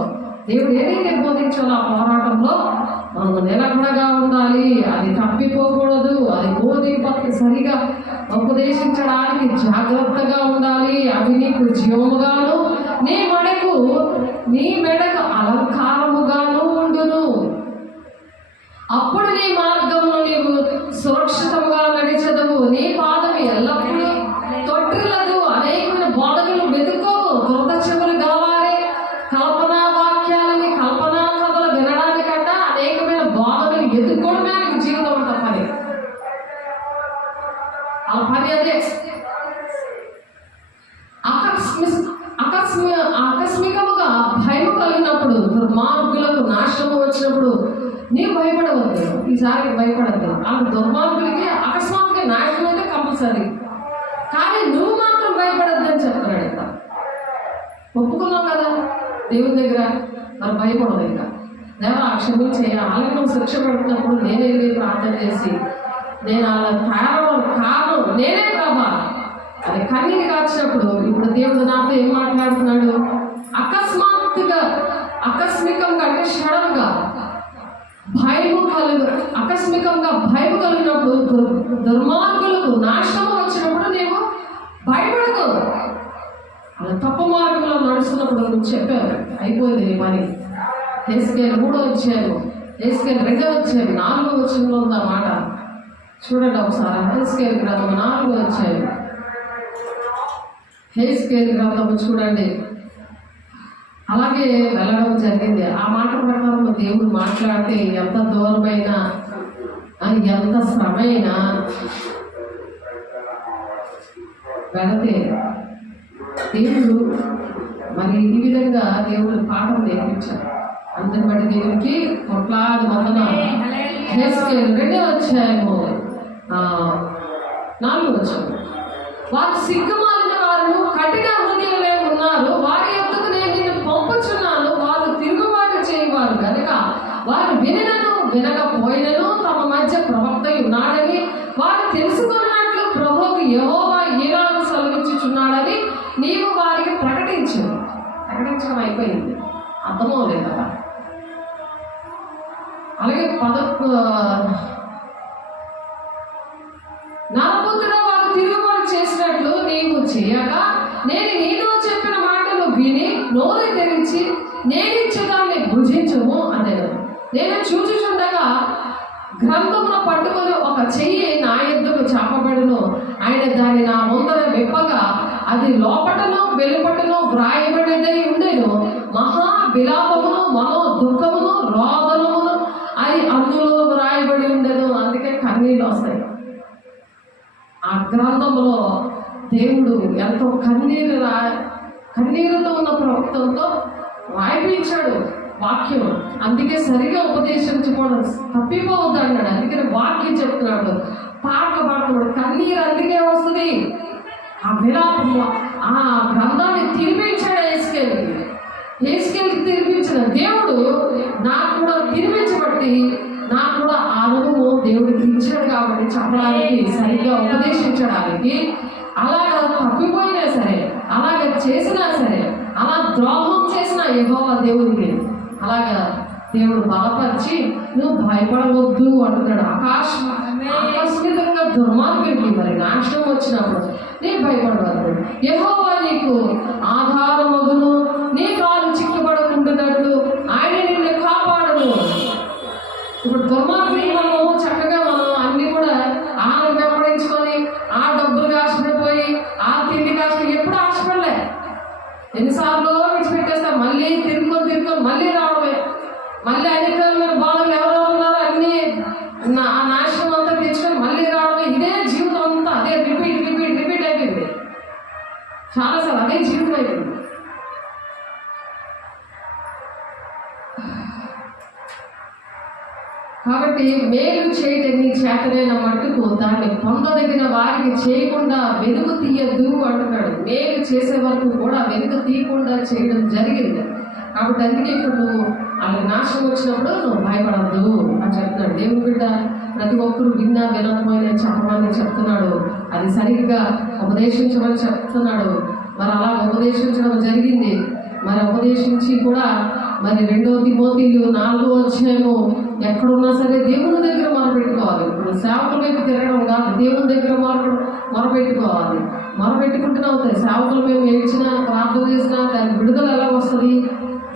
దేవుడు ఏదైతే బోధించాలో ఆ పోరాటంలో మనం నిలకడగా ఉండాలి. అది తప్పిపోకూడదు. అది బోధింపకి సరిగా ఉపదేశించడానికి జాగ్రత్తగా ఉండాలి. అవి నీకు జీవముగాను నీ మెడకు అలంకారముగాను ఉండును. అప్పుడు నీ మార్గంలో నీవు సురక్షితంగా నడిచెదవు. నీ పాదం ఎల్లప్పుడూ తొట్టిల్లదు. అనేకమైన బోధకులు వెతుక్కోవు. దురద చెవులు గలవారే కల్పనా వాక్యాలని, కల్పనా కథలు వినడానికంట అనేకమైన బోధకులు వెతుక్కోవడమే నీకు జీవితం అంట పని. ఆ పని అదే. ఆకస్మికముగా భయం కలిగినప్పుడు, దుర్మార్గులకు నాశనము వచ్చినప్పుడు నీవు భయపడవద్దు. ఈసారి భయపడద్దు. ఆ దుర్మార్గులకి అకస్మాత్తుగా నాశనం అయితే కంపల్సరీ, కానీ నువ్వు మాత్రం భయపడద్దు అని చెప్తున్నాడు. ఇక్కడ ఒప్పుకున్నావు కదా దేవుని దగ్గర, మరి భయపడదు. ఇంకా దేవా క్షమించే, అలాగే నువ్వు శిక్ష పెడుతున్నప్పుడు నేనే వెళ్ళి ప్రార్థన చేసి నేను అలా తయారవడం కారణం నేనే ప్రభా అది కన్నీటి కాచినప్పుడు, ఇప్పుడు దేవుడు నాతో ఏం మాట్లాడుతున్నాడు? ఆకస్మికంగా అంటే సడన్గా ఆకస్మికంగా భయం కలిగినప్పుడు, దుర్మార్గులకు నాశనం వచ్చినప్పుడు నీవు భయపడదు. అలా తప్పు మార్గంలో నడుస్తున్నప్పుడు నువ్వు చెప్పావు, అయిపోయింది నీ పని. హెస్కేల్ 3వ అధ్యాయం, హెస్కేల్ 2వ అధ్యాయం 4వ వచనంలో ఉందా మాట చూడండి ఒకసారి. హెస్కేల్ గ్రంథం 4వ అధ్యాయం, హెస్కేల్ గ్రంథము చూడండి. అలాగే వెళ్ళడం జరిగింది. ఆ మాట ప్రకారం దేవుడు మాట్లాడితే ఎంత దూరమైనా, ఎంత శ్రమైనా వెళితే దేవుడు మరి ఈ విధంగా దేవుడు పాఠం నేర్పించారు. అందరి బట్టి దేవుడికి కొట్లాది వందన. హెస్కేల్ 2వ అధ్యాయము 4వ వచనం, వారు సిగ్గుమాలిన వారు కఠిన హృదయులే ఉన్నారు, వారి యొద్దకు నేను నిన్ను పంపుచున్నాను, వారు తిరుగుబాటు చేయవారు కనుక వారు వినను వినకపోయినను తమ మధ్య ప్రవక్త ఉన్నాడని వారు తెలుసుకున్నట్లు ప్రభువు యెహోవా ఈనాడు సెలవిచ్చుచున్నాడని నీవు వారికి ప్రకటించడం అయిపోయింది. అర్థమో లేదా? అలాగే నరపుత్రుడా వారు తిరుగుబాటు చేసినట్లు నీవు చేయక నేను నీతో చెప్పిన మాటలు విని నోరు తెరిచి నేనిచ్చేదాన్ని భుజించుము అన్నాడు. నేను చూచుచుండగా గ్రంథమును పట్టుకొని ఒక చెయ్యి నా ఎద్దుకు చాపబడును, ఆయన దాన్ని నా ముందర విప్పగా అది లోపటను వెలుపటను వ్రాయబడినదై ఉండెను. మహా విలాపమును మనో దుఃఖమును రోదనమును అది అందులో వ్రాయబడి ఉండెను. అందుకే కన్నీళ్ళు వస్తాయి. ఆ గ్రంథంలో దేవుడు ఎంతో కన్నీరుతో ఉన్న ప్రవక్తంతో రాయిపించాడు వాక్యం. అందుకే సరిగా ఉపదేశించుకోవడం తప్పిపోవద్దు అన్నాడు. అందుకని వాక్యం చెప్తున్నాడు, పాటలు పాడుతున్నాడు. కన్నీరు అందుకే వస్తుంది. ఆ విలాపము ఆ గ్రంథాన్ని తినిపించాడు ఏస్కేల్కి తినిపించిన దేవుడు నాకు కూడా తినిపించబట్టి నాకు కూడా ఆ అనుభవం దేవుడికి ఇచ్చాడు. కాబట్టి చెప్పడానికి, సరిగ్గా ఉపదేశించడానికి, అలాగా తప్పిపోయినా సరే, అలాగ చేసినా సరే, అలా ద్రోహం చేసిన యెహోవా దేవుడికి అలాగా దేవుడు బలపరిచి నువ్వు భయపడవద్దు అంటున్నాడు. ఆకస్మికంగా దుర్మార్గుడికి మరి నాశనం వచ్చినప్పుడు నేను భయపడవద్దు, యెహోవా నీకు ఆధారమగును, నీ కాలు చిక్కుపడకుంటున్నట్లు ఆయన నిన్ను కాపాడును. ఇప్పుడు దుర్మార్గుని మనం అన్ని కూడా ఆమె వెంబడించుకొని ఆ డబ్బులు ఆశపడిపోయి ఆ తిండి ఆశపడి ఎప్పుడు ఆశపడలే. ఎన్నిసార్లు విడిచిపెట్టేస్తా, మళ్ళీ తిరుగుకొని మళ్ళీ రావడమే. మళ్ళీ అనేకమైన బాధలు ఎవరో ఉన్నారో అన్ని ఆ నాశనం అంతా తెచ్చుకొని మళ్ళీ రావడమే. ఇదే జీవితం అంతా అదే రిపీట్ అయిపోయింది. చాలాసార్లు అదే జీవితం అయిపోయింది. కాబట్టి మేలు చేయటం నీ చేతనైన మట్టుకు దాన్ని పొందదగిన వారికి చేయకుండా వెనుక తీయద్దు అంటున్నాడు. మేలు చేసే వరకు కూడా వెనుక తీయకుండా చేయడం జరిగింది. కాబట్టి అందుకే ఇప్పుడు నువ్వు అలా నాశనం వచ్చినప్పుడు నువ్వు భయపడద్దు అని చెప్తున్నాడు. దేవుని బిడ్డ ప్రతి ఒక్కరు విన్నా వినకపోయినా చెప్పమని చెప్తున్నాడు. అది సరిగ్గా ఉపదేశించమని చెప్తున్నాడు. మరి అలా ఉపదేశించడం జరిగింది. మరి ఉపదేశించి కూడా మరి 2 తిమోతీలు 4వ అధ్యాయము ఎక్కడున్నా సరే దేవుని దగ్గర మొరపెట్టుకోవాలి. ఇప్పుడు సేవకుల వైపు తిరగడం కాదు, దేవుని దగ్గర మొరపెట్టుకోవాలి. మొరపెట్టుకుంటూనే అవుతాయి. సేవకులు మేము ఏడ్చినా ప్రార్థన చేసినా దాని విడుదల ఎలా వస్తుంది?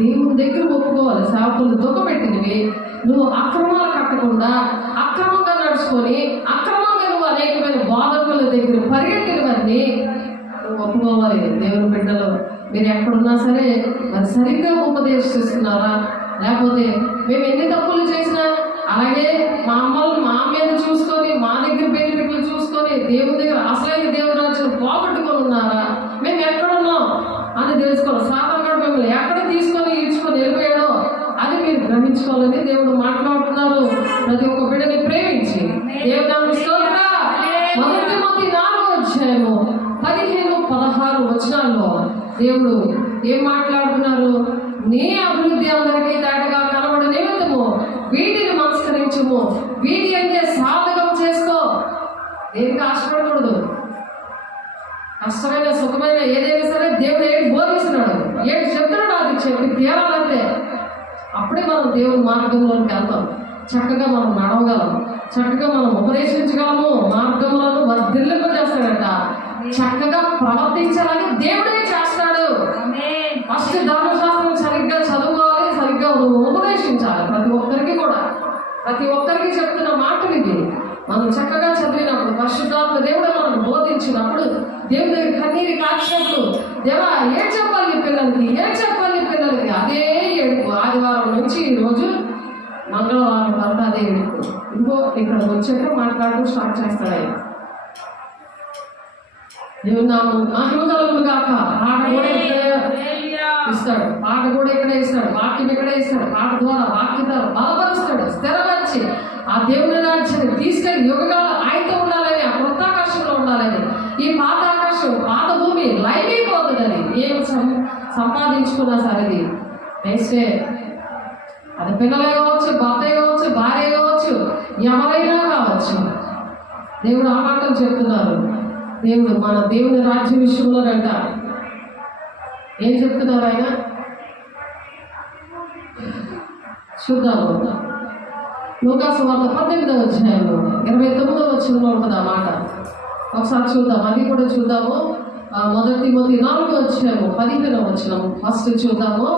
దేవుని దగ్గర ఒప్పుకోవాలి. సేవకులు దుఃఖపెట్టినవి నువ్వు అక్రమాలు కట్టకుండా అక్రమంగా నడుచుకొని అక్రమంగా నువ్వు అనేకమైన బోధకుల దగ్గర పరిగెట్టినవన్నీ నువ్వు ఒప్పుకోవాలి. దేవుని బిడ్డలు మీరు ఎక్కడున్నా సరే మరి సరిగ్గా ఉపదేశిస్తున్నారా? లేకపోతే మేము ఎన్ని తప్పులు చేసినా అలాగే మా మీద చూసుకొని మా దగ్గర బెనిఫిట్లు చూసుకొని దేవుని దగ్గర అసలైన దేవురాజ్యం పోగొట్టుకొని ఉన్నారా? మేము ఎక్కడున్నాం అని తెలుసుకోవాలి. సాతానుడు మిమ్మల్ని ఎక్కడ తీసుకొని ఈడ్చుకొని వెళ్ళిపోయాడో అది మీరు గ్రహించుకోవాలని దేవుడు మాట్లాడుతున్నారు. ప్రతి ఒక్క బిడ్డని ప్రేమించి దేవుని స్తోత్రం. 1 తిమోతి 4వ అధ్యాయము 15-16 వచనాల్లో దేవుడు ఏం మాట్లాడుతున్నారు? నీ అభివృద్ధి అందరికీ దాటగా కనబడు నిమిత్తము వీటిని మనస్కరించుము, వీటి అంటే సాధకం చేసుకో. దేనికి ఆశపడకూడదు. కష్టమైన సుఖమైన ఏదైనా సరే దేవుడు ఏడు బోధిస్తున్నాడు, ఏడు చెప్తున్నాడు, అది చెప్పి తీరాలంటే అప్పుడే మనం దేవుని మార్గంలోకి వెళ్తాం. చక్కగా మనం నడవగలం, చక్కగా మనం ఉపదేశించగలము, మార్గంలో వర్ధిల్లింపజేస్తాడట. చక్కగా ప్రవర్తించాలని దేవుడే చేస్తాడు. ఫస్ట్ ధర్మశాస్త్రం సరిగ్గా చదువుకోవాలి, సరిగ్గా ఉపదేశించాలి. ప్రతి ఒక్కరికి చెప్తున్న మాటలు ఇది. మనం చక్కగా చదివినప్పుడు పరిశుద్ధాత్మ దేవుడు మనకు బోధించినప్పుడు దేవుడి దగ్గర కన్నీరు కాచినప్పుడు దేవా ఏం చెప్పాలి పిల్లలకి అదే ఏడుపు. ఆదివారం నుంచి ఈరోజు మంగళవారం వరకు అదే ఏడుపు. ఇంకో ఇక్కడ వచ్చాక మాట్లాడటం స్టార్ట్ చేస్తాడు ఆయన. దేవుడు నాము మహిమ కలుగును గాక. పాట కూడా ఇక్కడే ఇస్తాడు, వాక్యం ఇక్కడే ఇస్తాడు. పాట ద్వారా వాక్య ద్వారా బలపరుస్తాడు, స్థిరపరిచి ఆ దేవుని రాజ్యాన్ని తీసుకెళ్ళి యుగగా ఆయనతో ఉండాలని ఆ కృతాకాశంలో ఏం సంపాదించుకున్నా సరే అది వేస్టే. అది పిల్లలే కావచ్చు, భర్త కావచ్చు, భార్య కావచ్చు, ఎవరైనా కావచ్చు. దేవుడు ఆ మాటలు చెప్తున్నారు. మన దేవుని రాజ్య విషయంలోనంట ఏం చెప్తున్నారు ఆయన చూద్దాము. లూకాసు వార్త 18వ అధ్యాయంలో 29వ వచనంలో ఉంటుంది ఆ మాట. ఒకసారి చూద్దాం, అది కూడా చూద్దాము. 1 తిమోతి 4వ అధ్యాయము 15వ వచనం ఫస్ట్ చూద్దాము.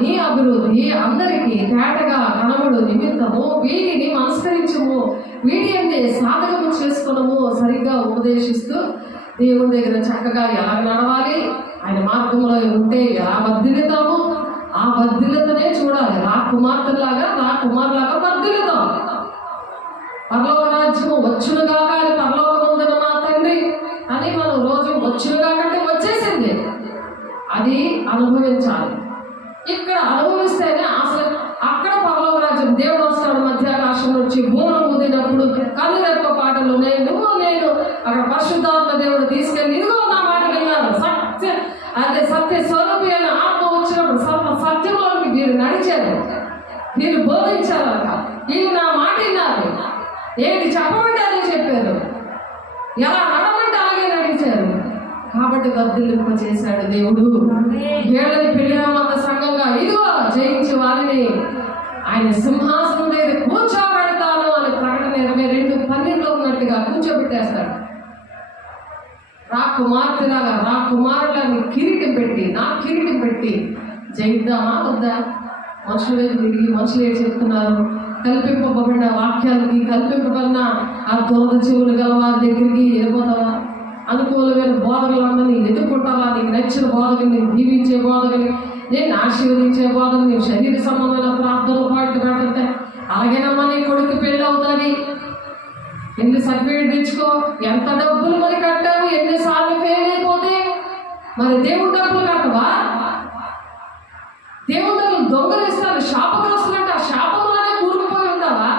నీ అభివృద్ధి అందరికీ తేటగా కనబడు నిమిత్తము వీటిని మనస్కరించము, వీటి అంటే సాధకము చేసుకునము, సరిగ్గా ఉపదేశిస్తూ దేవుని దగ్గర చక్కగా ఎలా నడవాలి, ఆయన మార్గంలో ఉంటే ఎలా వర్ధిల్లుతాము, ఆ వర్ధిల్లతనే చూడాలి. కుమారులాగా వర్ధిల్లుతాం. పరలోక రాజ్యము వచ్చునుగాక అని పరలోకమందున మా తండ్రి అని మనం రోజు వచ్చునుగాకంటే వచ్చేసింది, అది అనుభవించాలి. ఇక్కడ అనుభవిస్తేనే అసలు అక్కడ పరలోక రాజ్యం. దేవుడు వస్తాడు మధ్యాకాశం నుంచి బూర ఊదినప్పుడు కళ్ళు రెప్ప పాటలు నేను అక్కడ పరిశుద్ధాత్మ దేవుడు తీసుకెళ్ళి ఇదిగో నా మాట విన్నారు, సత్య స్వరూపి అయిన ఆత్మ వచ్చినప్పుడు సత్యంలోకి మీరు నడిచారు, మీరు బోధించారట, వీళ్ళు నా మాట విన్నారు, ఏది చెప్పమంటే అదే చెప్పారు, ఎలా నడమంటే అలాగే నడిచారు. కాబట్టి వర్ధిల్లింప చేశాడు దేవుడు. ఏళ్ళని పెళ్ళిన సంఘంగా ఇదిగో జయించి వారిని ఆయన సింహాసనం మీద కూర్చోబెడతాను అని ప్రకటన 22:12 ఉన్నట్టుగా కూర్చోబెట్టేస్తాడు. కుమారులని కిరీటం పెట్టి, నా కిరీటం పెట్టి జయిద్దామా వద్దా? మనుషులే తిరిగి మనుషులే చెప్తున్నారు. కల్పింపబడిన వాక్యాలకి, కల్పింపబడిన ఆ దొంగ చెవులు గల వారి దగ్గరికి వెళ్ళిపోతావా? అనుకూలమైన బోధకులందరినీ ఎదుర్కొంటావా? నీకు నచ్చిన బోధకుని, దీవించే బోధకుని, నేను ఆశీర్వదించే బోధకుని, నీవు శరీర సంబంధమైన ప్రార్థనలు పాటు పెడితే అలాగేనమ్మా నీ కొడుకు పెళ్ళి అవుతుంది, ఎన్ని సర్టిఫికేట్ తెచ్చుకో, ఎంత డబ్బులు మరి కట్టావు, ఎన్నిసార్లు ఫెయిల్ అయిపోతే మరి దేవుడు డబ్బులు కట్టవా? దేవుడు డబ్బులు దొంగలు ఇస్తారు, శాపగ్రస్తులంటే ఆ శాపంలోనే కూరుకుపోయి ఉంటావా?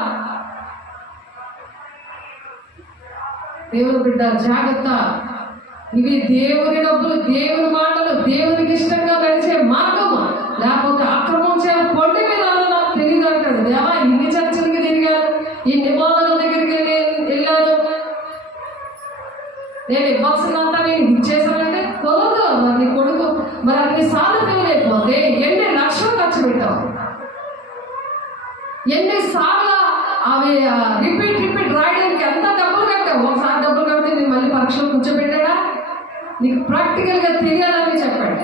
దేవుని బిడ్డ జాగ్రత్త. ఇవి దేవుని డబ్బులు, దేవుని మాటలు, దేవునికి ఇష్టంగా నడిచే మార్గము, లేకపోతే అక్రమం చే పొండి మీద నాకు తెలియదు అంటాడు. దేవా ఇన్ని చర్చలకి తిరిగాను, ఇన్ని బోధల దగ్గరికి వెళ్ళాను, నేను ఇవ్వాల్సిందంతా నేను ఇచ్చేసానంటే కుదరదు. మరి నీ కొడుకు మరి అన్నిసార్లు ఫెయిల్ అయిపోతే ఎన్ని లక్షలు ఖర్చు పెట్టావు, ఎన్నిసార్లు అవి రిపీట్ రాయడానికి ఎంత డబ్బులు కట్టావు? ఒకసారి డబ్బులు కడితే నేను మళ్ళీ పరీక్షలు కూర్చోబెట్టాడా? నీకు ప్రాక్టికల్గా తెలియాలని చెప్పాడు.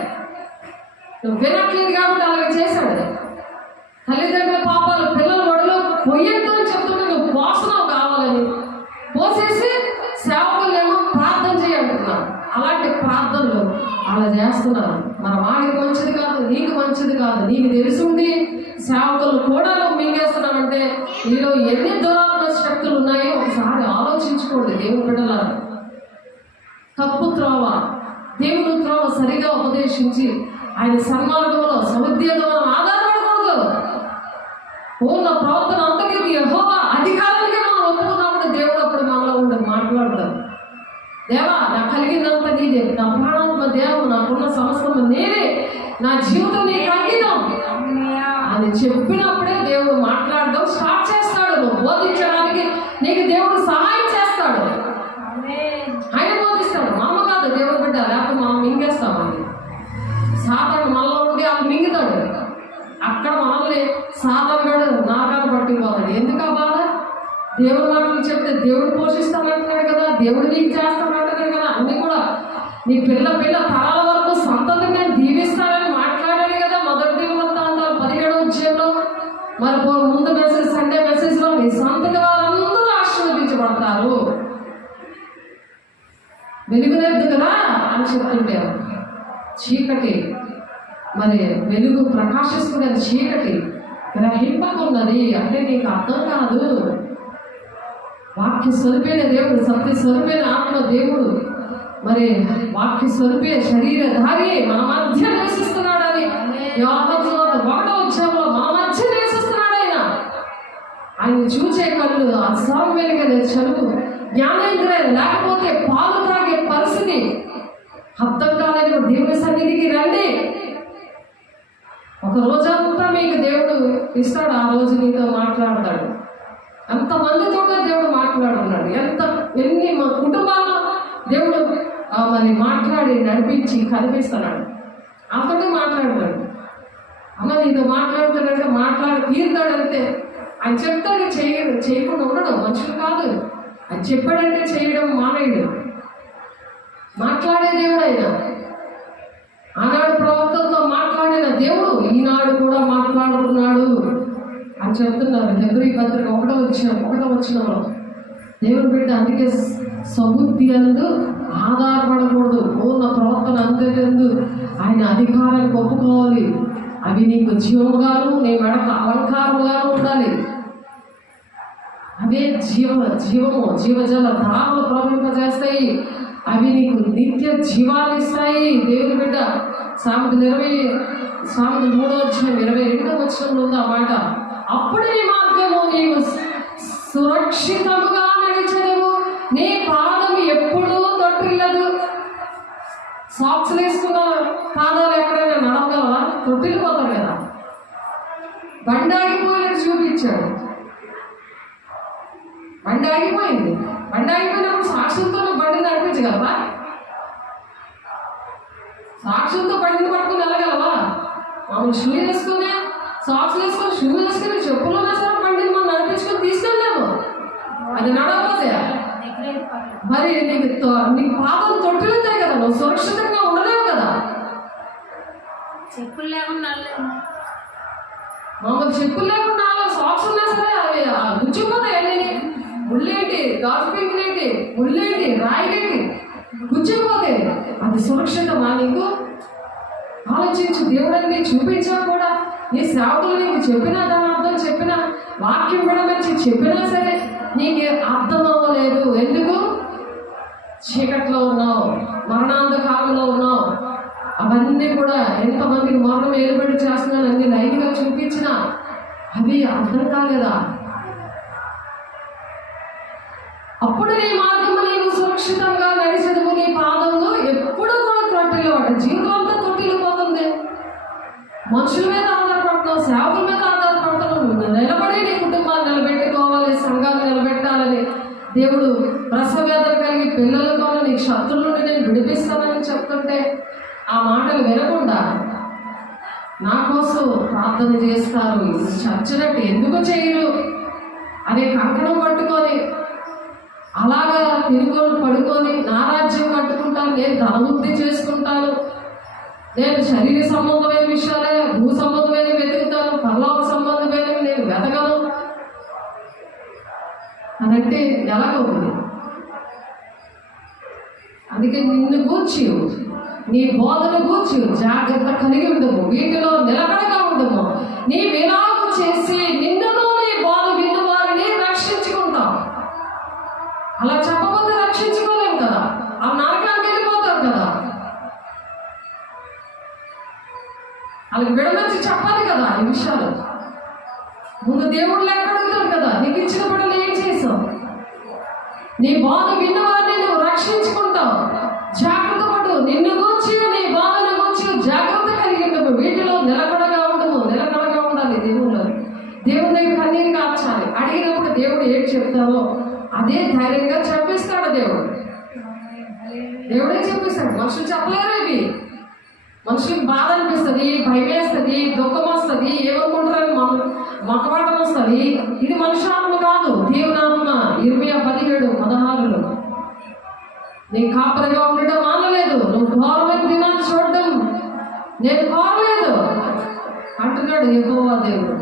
నువ్వు వినట్లేదు కాబట్టి అలాగే చేశాడు. తల్లిదండ్రుల పాపాలు పిల్లల ఒడిలో పొయ్యొద్దు అని చెప్తుంటే నువ్వు పోసనావు కావాలని పోసేసి సేవకులేమో ప్రార్థన చేయంటున్నావు. అలాంటి ప్రార్థనలు అలా చేస్తున్నారు. మన వాడికి మంచిది కాదు, నీకు మంచిది కాదు. నీకు తెలుసుండి సేవకులు కూడా నువ్వు మింగేస్తున్నావంటే నీలో ఎన్ని దురాత్మ శక్తులు ఉన్నాయో ఒకసారి ఆలోచించుకోండి. దేవుని బిడ్డలారా, తప్పు త్రోవ, దేవుని త్రోవ సరిగా ఉపదేశించి ఆయన సన్మార్గంలో సముద్యంలో మనం ఆధారపడకూడదు. పూర్ణ ప్రవర్తన అంతకీ యెహోవా అధికారులుగా మనం ఒప్పుకున్నప్పుడు దేవుడు అప్పుడు మనలో ఉండి మాట్లాడతాడు. దేవా నాకు కలిగిందంతా నీదే, నా ప్రాణాత్మ దేవం, నాకున్న సమస్తం నేనే, నా జీవితం నీకు అంకితం అని చెప్పినప్పుడే దేవుడు మాట్లాడడం స్టార్ట్ చేస్తాడు. నువ్వు బోధించడానికి నీకు దేవుడు సహాయం చేస్తాడు, ఆయన బోధిస్తాడు. మామ కాదు దేవుడు బిడ్డ, లేకపోతే మనం మింగేస్తామండి. సాధారణ మనలో ఉండి అది మింగుతాడు. అక్కడ మనల్ని సాధారణగా నాకాలు పట్టిపోతాడు. ఎందుకు ఆ బాధ? దేవుడు మాటలు చెప్తే దేవుడు పోషిస్తానంటున్నాడు కదా, దేవుడు నీకు చేస్తానంటున్నాడు కదా, అన్నీ కూడా నీ పిల్ల తరాల వరకు సంతతి నేను దీవిస్తానని మాట్లాడాలి కదా. మొదటి దినవృత్తాంతాలు 17వ అధ్యాయంలో మరి ముందు మెసేజ్, సండే మెసేజ్లో నీ సంతతి వారందరూ ఆశీర్వదించబడతారు, వెలుగులేదు కదా అని చెప్తుంటారు. చీకటి మరి వెలుగు ప్రకాశిస్తున్న చీకటి గ్రహింపకున్నది అంటే నీకు అర్థం కాదు. వాక్య స్వరూపైన దేవుడు, సత్య స్వరూపైన ఆత్మ దేవుడు, మరి వాక్య స్వరూపే శరీరధారి మన మధ్య నివసిస్తున్నాడని యోహాను 1వ అధ్యాయంలో మన మధ్య నివసిస్తున్నాడు. ఆయన చూచే కళ్ళు, అస్సాం వెలుగనే చదువు, జ్ఞానేంద్రియాలు లేకపోతే పాలు తాగే పరిస్థితి, అర్థం కాలేదు, దేవుని సన్నిధికి రండి. ఒక రోజంతా మీకు దేవుడు ఇస్తాడు, ఆ రోజు నీతో మాట్లాడతాడు. ఎంతమందితో దేవుడు మాట్లాడుతున్నాడు, ఎన్ని మా కుటుంబాల్లో దేవుడు మరి మాట్లాడి నడిపించి కనిపిస్తున్నాడు. అతనే మాట్లాడతాడు. అమ్మ నీతో మాట్లాడుతాడంటే తీరుతాడు అంతే. ఆయన చెప్తాడు, చేయకుండా ఉండడం మనుషులు కాదు. ఆయన చెప్పాడంటే చేయడం మానేయడు. మాట్లాడే దేవుడు ఆయన. ఆనాడు ప్రవక్తలతో మాట్లాడిన దేవుడు ఈనాడు కూడా మాట్లాడుతున్నాడు అని చెప్తున్నారు. హెబ్రీ పత్రిక 1వ వచనంలో దేవుని బిడ్డ అందుకే సబుద్ధి అందు ఆధారపడకూడదు. పూర్ణ ప్రవర్తన అంతేందు ఆయన అధికారానికి ఒప్పుకోవాలి. అవి నీకు జీవముగాను, నీ మెడకు అలంకారముగాను ఉండాలి. అవే జీవజల ధారలు ప్రవహింపజేస్తాయి. అవి నీకు నిత్య జీవాలు ఇస్తాయి. దేవుని బిడ్డ సామెతలు 3:22 వచనంలో ఉంది ఆ మాట. అప్పుడు నీ మార్గము నీవు సురక్షితముగా నడిచెదవు, నీ పాదం ఎప్పుడూ తొట్టిల్లదు. సాక్స్ వేసుకున్న పాదాలు ఎక్కడైనా నడవగలవా? తొట్టిల్లిపోతారు కదా. బండి ఆగిపోయినట్టు చూపించాడు. బండి ఆగిపోయింది. బండి ఆగిపోయినప్పుడు సాక్షులతో బండి నడిపించగలవా? సాక్షులతో బండిని పట్టుకుని వెళ్ళగలవా? మామూలు షూ వేసుకునే, సాక్స్ వేసుకొని, షూ వేసుకుని, చెప్పులు వేసుకొని బండిని మనం నడిపించుకొని తీసుకెళ్ళాము. అది నడవకపోతే మరి నీకు పాదం తొట్టిలుతాయి కదా, నువ్వు సురక్షితంగా ఉండలేవు కదా. చెప్పులు లేకుండా మామూలు చెప్పులు లేకుండా సాక్స్ ఉన్నా సరే అవి గుచ్చిపోతాయి. ముళ్ళేంటి, గాజు పెంకులేంటి, ముళ్ళేంటి, రాయిలేంటి గుచ్చిపోతాయి. అది సురక్షితమా నీకు? ఆలోచించు. దేవుడిని చూపించా కూడా నీ సేవకులు నీకు చెప్పినా, దాని అర్థం చెప్పినా, వాక్యం విడమర్చి చెప్పినా సరే నీకు అర్థం అవ్వలేదు. ఎందుకు? చీకట్లో ఉన్నావు, మరణాంధకాలంలో ఉన్నావు. అవన్నీ కూడా ఎంతమందికి మరణం ఏలుబడి చేస్తున్నాను అన్ని లైన్గా చూపించినా అవి అర్థం కాలేదా? అప్పుడు నీ మార్గము నీవు సురక్షితంగా నడిచెదవు, నీ పాదంలో ఎప్పుడు కూడా తొట్టిలో జీవితం అంతా తొట్టిలో పోతుంది. మనుషుల మీద ఆధారపడుతున్నావు, సేవకుల మీద ఆధారపడుతున్నావు. నువ్వు నిలబడి నీ కుటుంబాన్ని నిలబెట్టుకోవాలి, సంఘాలు నిలబెట్టాలని దేవుడు ప్రసవేదన కలిగి పిల్లలతో నీకు శత్రుల నుండి నేను విడిపిస్తానని చెప్తుంటే ఆ మాటలు వినకుండా నా కోసం ప్రార్థన చేస్తారు. చచ్చినట్టు ఎందుకు చేయరు అనే కంకణం పట్టుకొని అలాగా తిరుగుని పడుకొని నా రాజ్యం కట్టుకుంటాను, నేను ధనవృద్ధి చేసుకుంటాను, నేను శరీర సంబంధమైన విషయాలే, భూ సంబంధమైన వెతుకుతాను, పరలోక సంబంధమైనవి నేను వెతగను అనంటే ఎలాగవుతుంది? అందుకే నిన్ను గూర్చి, నీ బోధన గూర్చి జాగ్రత్త కలిగి ఉండము, వీటిలో నిలబడగా ఉండము. నీ విరాము చేసి నిన్నును నీ బోధ విన్ను వారిని రక్షించుకుంటాం. అలా చెప్పకపోతే రక్షించుకోలేము కదా, ఆ నరకానికి వెళ్ళిపోతారు కదా. వాళ్ళకి విడమర్చి చెప్పాలి కదా ఈ విషయాలు. ముందు దేవుడు లెక్క అడుగుతాడు కదా, నీకు ఇచ్చిన పనులు ఏం చేసావు? నీ బోధ విన్నవారిని నువ్వు రక్షించుకుంటావు. జాగ్రత్త పడు, నిన్ను గూర్చి నీ బోధను గూర్చి జాగ్రత్త కలిగి ఉండవు. వీటిలో నిలకడగా ఉండాలి. దేవుని దగ్గర కన్నీరు కార్చాలి. అడిగినప్పుడు దేవుడు ఏం చెప్తారో అదే ధైర్యంగా చెప్పిస్తాడు. దేవుడే చెప్పిస్తాడు. మనుషులు చెప్పలేరు. ఇవి మనుషులకు బాధ అనిపిస్తుంది, భయం వేస్తుంది, దుఃఖం వస్తుంది, ఏమనుకుంటారని మొక్కబాటం వస్తుంది. ఇది మనుషాత్మ కాదు, దేవునాత్మ. 17:16 నీ కాపరిగా ఉండటం మానలేదు, నువ్వు ఘోరమైన దినాన్ని చూడటం నేను కోరలేదు అంటున్నాడు యెహోవా దేవుడు.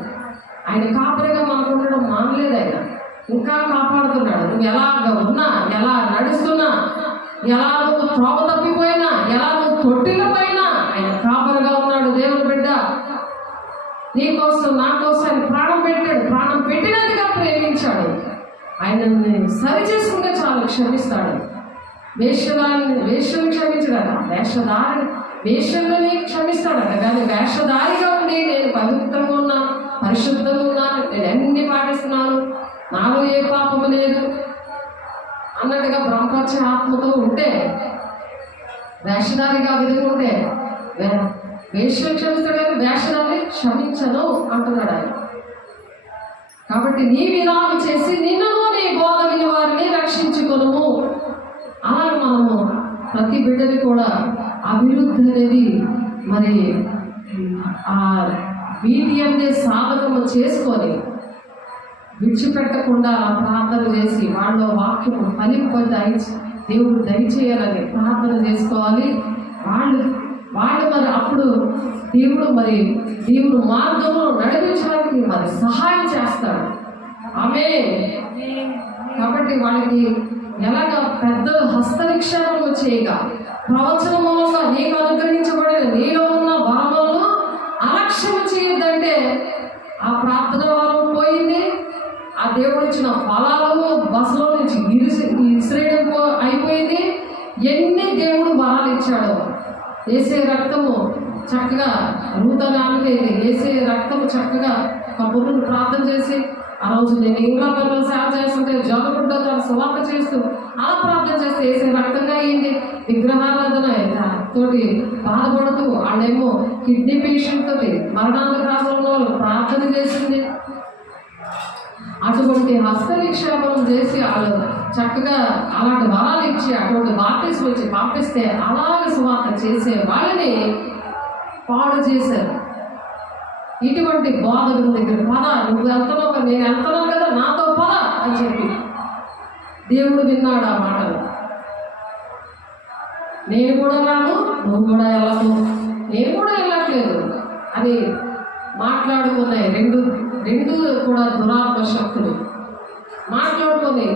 ఆయన కాపరిగా మనకు ఉండడం మానలేదు. ఆయన ఇంకా కాపాడుతున్నాడు. నువ్వు ఎలాగ ఉన్నా, ఎలా నడుస్తున్నా, ఎలా నువ్వు త్రోవ తప్పిపోయినా, ఎలా నువ్వు తొట్టిల్లిపోయినా ఆయన కాపరిగా ఉన్నాడు. దేవుని బిడ్డ నీ కోసం, నా కోసం ఆయన ప్రాణం పెట్టాడు. ప్రాణం పెట్టినందుగా ప్రేమించాడు. ఆయనని సరి చేసుకుంటే చాలు, క్షమిస్తాడు. వేష్యను క్షమించడట, వేష్యంలోనే క్షమిస్తాడట. కానీ వేషధారిగా ఉండి నేను పవిత్రంగా ఉన్నా, పరిశుద్ధంగా ఉన్నాను, నేను అన్ని పాటిస్తున్నాను, నాలో ఏ పాపము లేదు అన్నట్టుగా బ్రహ్మపక్ష ఆత్మతో ఉంటే వేషధారిగా ఆ విధంగా ఉంటే వేషం క్షమిస్తాడు కానీ వేషధారి క్షమించను అంటున్నాడు ఆయన. కాబట్టి నీవిలాగ చేసి నిన్నును నీ బోధ విని వారిని రక్షించుకొనుము. అలాగే మనము ప్రతి బిడ్డని కూడా అభివృద్ధి అనేది మరి ఆ వీటి అందే సాధకము చేసుకొని విడిచిపెట్టకుండా ప్రార్థన చేసి వాళ్ళ వాక్యము ఫలింప దేవుడు దయచేయాలని ప్రార్థన చేసుకోవాలి. వాళ్ళు మరి అప్పుడు దేవుడు మార్గంలో నడిపించడానికి మరి సహాయం చేస్తాడు. ఆమేన్. కాబట్టి వాళ్ళకి ఎలాగ పెద్ద హస్తనిక్షేపము చేయగా ప్రవచన మూలంగా నీకు అనుగ్రహించబడిన నీలో ఉన్న భావనలను అలక్ష్యం చేయొద్దంటే ఆ ప్రార్థన వరం పోయింది. ఆ దేవుడు ఇచ్చిన ఫలాలు బస్సులో నుంచి ఇసిరేయడం అయిపోయింది. ఎన్ని దేవుడు వరాలు ఇచ్చాడో ఏసే రక్తము చక్కగా నూతనానికి ఏసే రక్తము చక్కగా కబుర్లను ప్రార్థన చేసి ఆ రోజు నేను ఇంగ్లాండ్లో సేవ చేస్తుంటే జోగబుడ్డ తను సువార్త చేస్తూ అలా ప్రార్థన చేస్తే ఏసే రక్తంగా అయింది. విగ్రహారాధన తోటి బాధపడుతూ వాళ్ళేమో కిడ్నీ పేషెంట్ తోటి మరణాంతరాసంలో ప్రార్థన చేసింది. అటువంటి హస్తనిక్షేపం చేసి వాళ్ళు చక్కగా అలాంటి వరాలు ఇచ్చి అటువంటి బాప్టిజం వచ్చి పంపిస్తే అలాగే సువార్త చేసే వాళ్ళని పాడు చేశారు. ఇటువంటి బోధకుల దగ్గర పద, నువ్వు వెళ్తున్నావు కదా, నేను వెళ్తున్నాను కదా, నాతో పద అని చెప్పి దేవుడు విన్నాడు ఆ మాటలు. నేను కూడా రాను, నువ్వు కూడా వెళ్ళకు, నేను కూడా వెళ్ళట్లేదు అని మాట్లాడుకున్నాయి. రెండు కూడా దురాత్మ శక్తులు మాట్లాడుకొని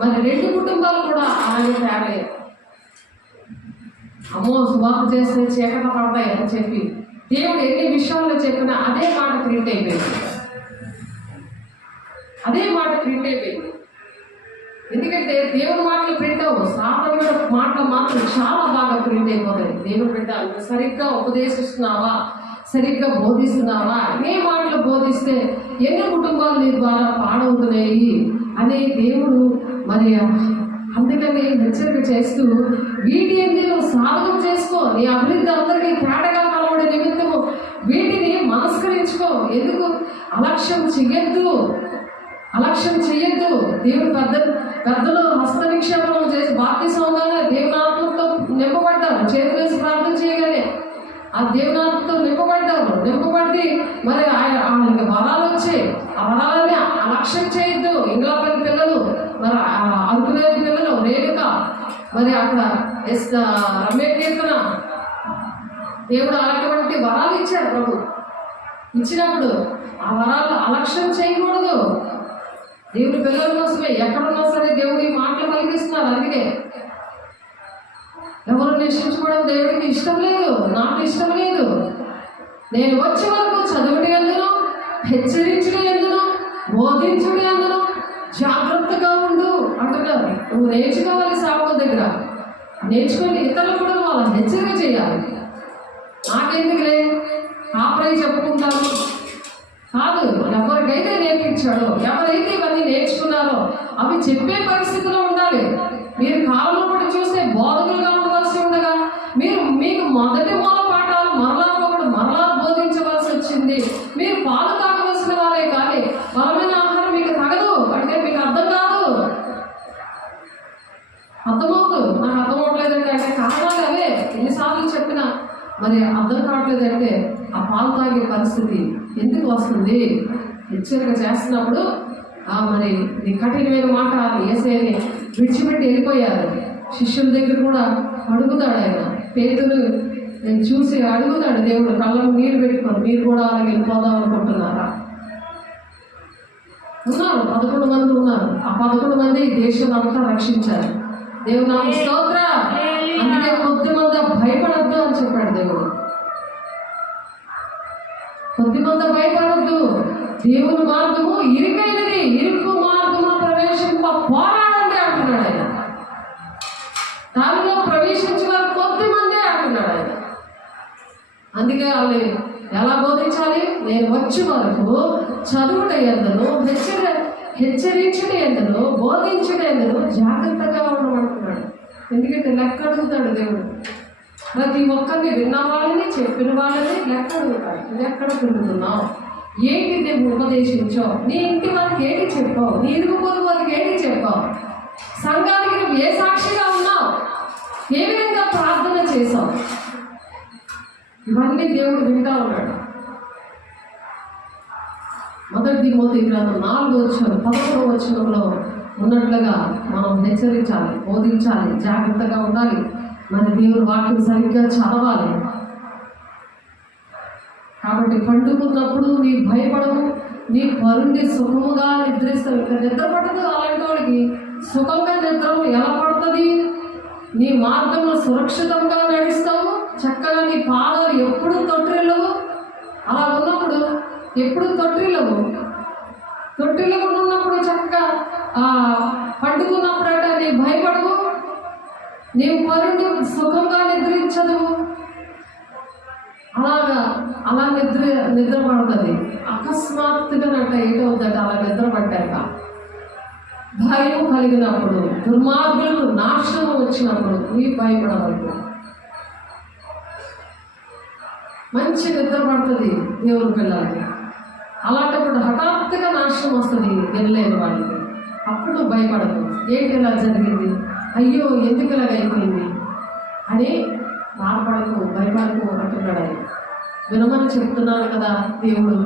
మరి రెండు కుటుంబాలు కూడా అలాగే తయారయ్యాయి. అమ్మో సువార్త చేస్తే చీకట పడతాయి అని చెప్పి దేవుడు ఎన్ని విషయాల్లో చెప్పినా అదే మాట ప్రింట్ అయిపోయింది. ఎందుకంటే దేవుడి మాటలు ప్రింట్ అవ్వవు, సాధారణ మాటలు మాత్రం చాలా బాగా ప్రింట్ అయిపోతాయి. దేవుడు బిడ్డ సరిగ్గా ఉపదేశిస్తున్నావా, సరిగ్గా బోధిస్తున్నావా, ఏ మాటలు బోధిస్తే ఎన్ని కుటుంబాలు నీ ద్వారా పాడవుతున్నాయి అనే దేవుడు మరి అందుకని హెచ్చరిక చేస్తూ వీటి ఎందుకు సాధకం చేసుకో, నీ అభివృద్ధి అందరికీ తేటగా కలవడే నిమిత్తము వీటిని మనస్కరించుకో. ఎందుకు అలక్ష్యం చెయ్యొద్దు. దేవుడు పెద్దలు హస్త నిక్షేపం చేసి బాప్తిసంగానే దేవుని ఆత్మతో నింపబడ్డారు. చేతులేసి ప్రార్థన చేయగానే ఆ దేవుని ఆత్మతో నింపబడి మరి ఆయనకి వరాలు వచ్చాయి. ఆ వరాలని అలక్ష్యం చేయొద్దు. ఇంగ్లాపల్లి పిల్లలు, మరి అరుకునేది పిల్లలు, రేణుక, మరి అక్కడ రమ్య కీర్తన, దేవుడు అలాంటి వరాలు ఇచ్చాడు. ప్రభు ఇచ్చినప్పుడు ఆ వరాలు అలక్ష్యం చేయకూడదు. దేవుడి పిల్లల కోసమే ఎక్కడున్నా సరే దేవుడు ఈ మాటలు పలికిస్తున్నారు. అందుకే ఎవరు నిశ్చయించుకోవడం దేవుడికి ఇష్టం లేదు, నాకు ఇష్టం లేదు. నేను వచ్చే వరకు చదువుడి ఎందును, హెచ్చరించుడి ఎందును, బోధించుడి ఎందును జాగ్రత్తగా ఉండు అంటున్నారు. నువ్వు నేర్చుకోవాలి, సాగుల దగ్గర నేర్చుకొని ఇతరులు కూడా వాళ్ళని హెచ్చరిక చేయాలి. నాకెందుకులే కాపరై చెప్పుకుంటాను కాదు. ఎవరికైతే నేర్పించాడో, ఎవరైతే ఇవన్నీ నేర్చుకున్నారో అవి చెప్పే పరిస్థితిలో ఉండాలి. మీరు కాలంలో కూడా చూస్తే బోధకులుగా ఉండవలసి ఉండగా మీకు మొదటి మూల పాఠాలు మరలా బోధించవలసి వచ్చింది. మీరు పాలు తాగవలసిన వారే కానీ బలమైన ఆహారం మీకు తగదు అంటే మీకు అర్థం కాదు. నాకు అర్థమవట్లేదంటే అంటే కారణాలు అవే. ఎన్నిసార్లు చెప్పినా మరి అర్థం కావట్లేదంటే ఆ పాలు తాగే పరిస్థితి ఎందుకు వస్తుంది? హెచ్చరిక చేస్తున్నప్పుడు మరి నీ కఠినమైన మాట యేసయ్యని విడిచిపెట్టి వెళ్ళిపోయారు. శిష్యుల దగ్గర కూడా అడుగుతాడు ఆయన. పేతురు చూసి అడుగుతాడు దేవుడు, కళ్ళకు నీరు పెట్టుకొని మీరు కూడా అలాగే వెళ్ళిపోదాం అనుకుంటున్నారా? ఉన్నారు 11 మంది ఉన్నారు. ఆ 11 మంది దేశం అంతా రక్షించారు. దేవుడు నాకు స్తోత్ర. అందుకే కొద్దిమంది భయపడద్దు అని చెప్పాడు దేవుడు. కొద్దిమంది భయపడద్దు. దేవుని మార్గము ఇరుకైనది, ఇరుకు మార్గము ప్రవేశింప పోరాడండి అంటున్నాడు ఆయన. దానిలో ప్రవేశించిన కొద్దిమందే అంటున్నాడు ఆయన. అందుకే వాళ్ళని ఎలా బోధించాలి? నేను వచ్చే వరకు చదువుట ఎందును, హెచ్చరించడం ఎందును, బోధించడం ఎందును జాగ్రత్తగా ఉండమంటున్నాడు. ఎందుకంటే లెక్క అడుగుతాడు దేవుడు. ప్రతి ఒక్కరిని విన్న వాళ్ళని చెప్పిన వాళ్ళని లెక్క అడుగుతాడు. ఇది ఎక్కడ తిరుగుతున్నావు, ఏంటి నువ్వు ఉపదేశించావు, నీ ఇంటి వాళ్ళకి ఏంటి చెప్పావు, నీ ఇరుగు పొరుగు వాళ్ళకి ఏంటి చెప్పావు, సంఘానికి నువ్వు ఏ సాక్షిగా ఉన్నావు, ఏ విధంగా ప్రార్థన చేసావు, ఇవన్నీ దేవుడు వింటా ఉన్నాడు. మొదటి తిమోతి గ్రంథం 4:11 ఉన్నట్లుగా మనం హెచ్చరించాలి, బోధించాలి, జాగ్రత్తగా ఉండాలి. మన దేవుని వాక్యం సరిగ్గా చదవాలి. కాబట్టి పండుకున్నప్పుడు నీ భయపడవు, నీ పరుండి సుఖముగా నిద్రిస్తావు. ఇంకా నిద్ర పట్టదు. అలాంటి వాడికి సుఖంగా నిద్ర ఎలా పడుతుంది? నీ మార్గంలో సురక్షితంగా నడుస్తావు. చక్కగా నీ పాదాలు ఎప్పుడు తొట్టిల్లవు. అలా ఉన్నప్పుడు ఎప్పుడు తొట్టిల్లవు. తొట్టిల్లకుండా ఉన్నప్పుడు చక్కగా పండుకున్నప్పుడు అంటే నీ భయపడవు, నీవు పరుండి సుఖంగా నిద్రించదు. అలా నిద్ర పడుతుంది. అకస్మాత్తుగా ఏటవుతుంది అలా నిద్ర పట్టాక? భయం కలిగినప్పుడు, దుర్మార్గులకు నాశనం వచ్చినప్పుడు నీ భయపడవద్దు. మంచి నిద్ర పడుతుంది దేవుని పిల్లలకి. అలాంటప్పుడు హఠాత్తుగా నాశనం వస్తుంది వెళ్ళలేని వాళ్ళకి. అప్పుడు భయపడదు. ఏంటి ఇలా జరిగింది, అయ్యో ఎందుకు ఇలాగ అయిపోయింది అని బాధపడకు, భయపడకు అంటున్నాడు ఆయన. వినమని చెప్తున్నాను కదా. దేవుడు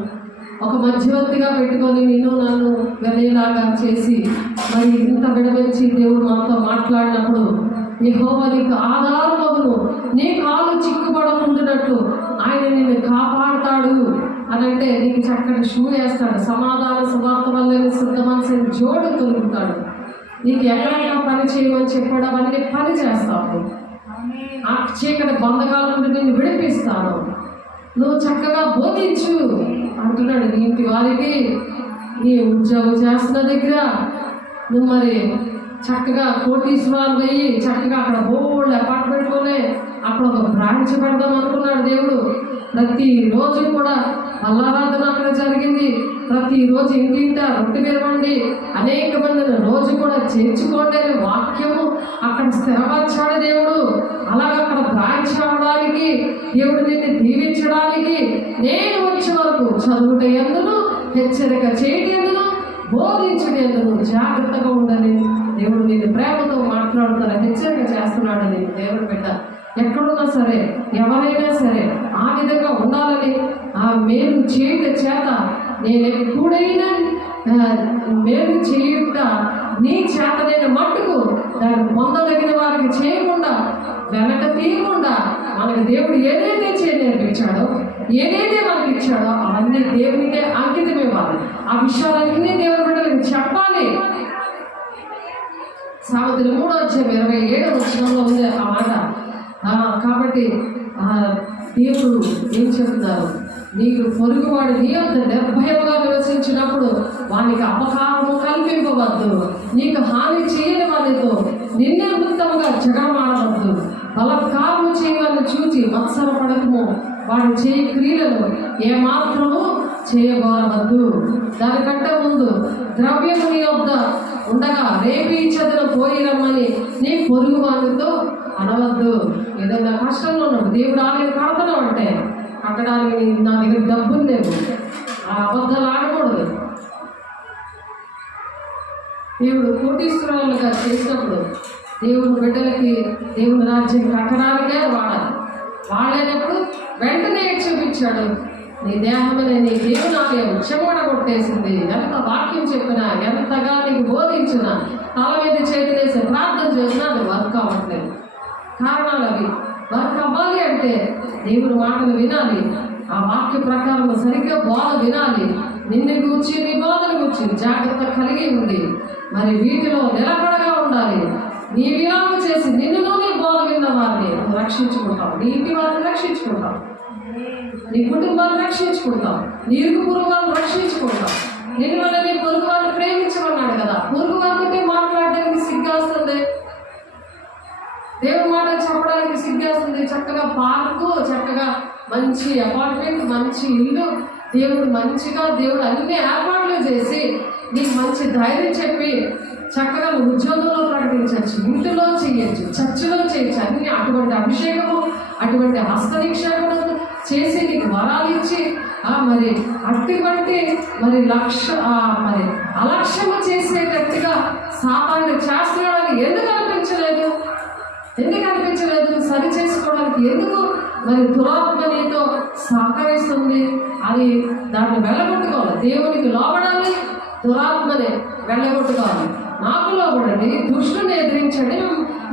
ఒక మధ్యవర్తిగా పెట్టుకొని నిన్ను నన్ను వెళ్ళేలాగా చేసి మరి ఇంత విడవచ్చి దేవుడు మనతో మాట్లాడినప్పుడు యెహోవా నీకు ఆధారమగును, నీ కాలు చిక్కుపడకుండానట్లు ఆయన నిన్ను కాపాడుతాడు అని అంటే నీకు చక్కటి షూ వేస్తాడు. సమాధాన సువార్త వల్ల శుద్ధ మనసుని జోడు తొలుగుతాడు. నీకు ఎక్కడైనా పని చేయమని చెప్పాడు, అవన్నీ పని చేస్తావు. ఆ చీకటి బంధకాల నుండి నిన్ను విడిపిస్తాను. నువ్వు చక్కగా బోధించు అంటున్నాడు. నీ ఇంటి వారికి, నీ ఉద్యోగం చేస్తున్న దగ్గర నువ్వు మరి చక్కగా కోటీశ్వరాలు పోయి చక్కగా అక్కడ బోల్డ్ అపార్ట్మెంట్ కొనే అక్కడ ఒక బ్రాంచ్ పెడదాం అనుకున్నాడు దేవుడు. ప్రతిరోజు కూడా అల్లారాధన అక్కడ జరిగింది. ప్రతిరోజు ఇంటింట రొట్టె విరవండి, అనేక మందిని రోజు కూడా చేర్చుకోండి అనే వాక్యము అక్కడ స్థిరపరచాడు దేవుడు. అలాగే అక్కడ బ్రాంచ్ అవ్వడానికి, దేవుడు నిన్ను దీవించడానికి, నేను వచ్చే వరకు చదువుట ఎందును, హెచ్చరిక చేయటి ఎందును, బోధించడం ఎందును జాగ్రత్తగా ఉండని దేవుడు నిన్ను ప్రేమతో మాట్లాడుతారు, హెచ్చరిక చేస్తున్నాడని. దేవుడు బిడ్డ ఎక్కడున్నా సరే, ఎవరైనా సరే ఆ విధంగా ఉండాలని, ఆ మేలు చేయుట చేత నేను ఎప్పుడైనా మేలు చేయుట నీ చేత నేను మట్టుకు దాన్ని పొందదగిన వారికి చేయకుండా, వెనక తీయకుండా మనకి దేవుడు ఏదైతే నేర్పించాడో, ఏదైతే మనకి ఇచ్చాడో అవన్నీ దేవునికే అంకితం ఇవ్వాలి. ఆ విషయాలన్నీ దేవుని బిడ్డలకు చెప్పాలి. సామెతలు 3:27 ఉంది ఆ మాట. కాబట్టి దేవుడు ఏం చెప్తున్నారు, నీకు పొరుగువాడు నీ వద్ద నిర్భయముగా నివసించినప్పుడు వానికి అపకారము కల్పింపవద్దు, నీకు హాని చేయని వారితో నిన్నే వృత్తముగా జగమాడవద్దు, బలత్కారము చేయవారిని చూచి మత్సరపడకము, వాడు చేయి క్రియలను ఏమాత్రము చేయగోరవద్దు. దానికంటే ముందు ద్రవ్యము నీ వద్ద ఉండగా రేపు ఇచ్చదన పోయి రమ్మని నీ పొరుగు వారితో అనవద్దు. ఏదైనా కష్టంలో ఉన్నాడు, దేవుడు ఆలయం కడతాను అంటే కట్టడానికి నా దగ్గర డబ్బులు లేవు, ఆ అబద్ధాలు ఆడకూడదు. దేవుడు కోటీశ్వరులుగా చేసినప్పుడు దేవుడు బిడ్డలకి దేవుని రాజ్యం కట్టడానికే వాడాలి. వాడేటప్పుడు వెంటనే చూపించాడు, నీ దేహమనే నీ దేవుని ఆలయం చెమట కొట్టేసింది. ఎంత వాక్యం చెప్పినా, ఎంతగా నీకు బోధించినా, తల మీద చేతులేసి ప్రార్థన చేసినా అది వర్క్ అవ్వట్లేదు. కారణాలు అవి. వర్క్ అవ్వాలి అంటే దేవుని మాటలు వినాలి, ఆ వాక్య ప్రకారం సరిగ్గా బోధ వినాలి. నిన్ను గూర్చి, నీ బోధను గూర్చి జాగ్రత్త కలిగి ఉంది. మరి వీటిలో నిలకడగా ఉండాలి. నీ విరామం చేసి నిన్ను నీ బోధ విన్న వారిని రక్షించుకుంటావు, నీ ఇంటి వారిని రక్షించుకుంటావు, నీ కుటుంబాన్ని రక్షించుకుంటావు, నీ ఇరుగు పొరుగు వారిని రక్షించుకుంటావు. నిన్ను వల్ల నీ పొరుగు వారిని ప్రేమించమన్నాడు కదా. పొరుగు వారితో మాట్లాడడానికి సిగ్గేస్తుంది, దేవుని మాట చెప్పడానికి సిగ్గేస్తుంది. చక్కగా పార్కు, చక్కగా మంచి అపార్ట్మెంట్, మంచి ఇల్లు, దేవుడు మంచిగా దేవుడు అన్ని ఏర్పాట్లు చేసి నీకు మంచి ధైర్యం చెప్పి చక్కగా ఉద్యోగంలో ప్రకటించవచ్చు, ఇంటిలో చేయొచ్చు, చర్చిలో చేయొచ్చు. అన్ని అటువంటి అభిషేకము అటువంటి హస్త నిక్షేపణ చేసి నీకు వరాలు ఇచ్చి మరి అటువంటి మరి మరి అలక్ష్యము చేసేటట్టుగా సాతాను చేస్తున్నాడని ఎందుకు అనిపించలేదు? సరి చేసుకోవడానికి ఎందుకు మరి దురాత్మ నీతో సహకరిస్తుంది? అది దాన్ని వెళ్ళగొట్టుకోవాలి. దేవునికి లోబడాలి, దురాత్మని వెళ్ళగొట్టుకోవాలి. నాకు లోబడండి, దుష్టుని ఎదిరించండి.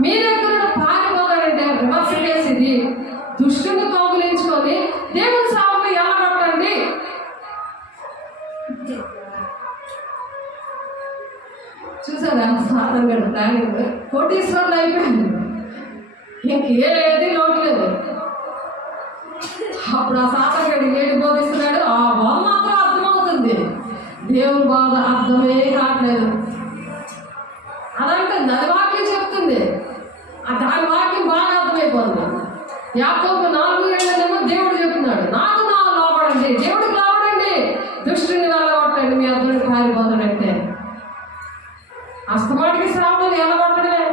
మీ దగ్గర పారిపోతాడంటే రివర్స్ కేసు ఇది. దుష్టుని కౌగులించుకొని దేవుని సాగుని ఎల్లగొట్టండి. చూసారా సాతాను గారి ప్లానింగ్? కోటీశ్వరులు అయిపోయింది, ఇంకేది లోటు లేదు. అప్పుడు ఆ సాతాను గారు ఏది బోధిస్తున్నాడు ఆ బోధ మాత్రం అర్థమవుతుంది, దేవుని బోధ అర్థమే కావట్లేదు. అదంటే దాని వాక్యం చెప్తుంది, దాని వాక్యం బాగా అర్థమైపోతుంది. యాకోబు 4:7 దేవుడు చెప్తున్నాడు, నాకు నా లోపడండి, దేవుడికి లోపడండి, దుష్టుని వెళ్ళగొట్టండి, మీ అర్థానికి పారిపోతాడంటే. అస్తమాటికి శ్రావణాలు వెళ్ళగొట్టడమే,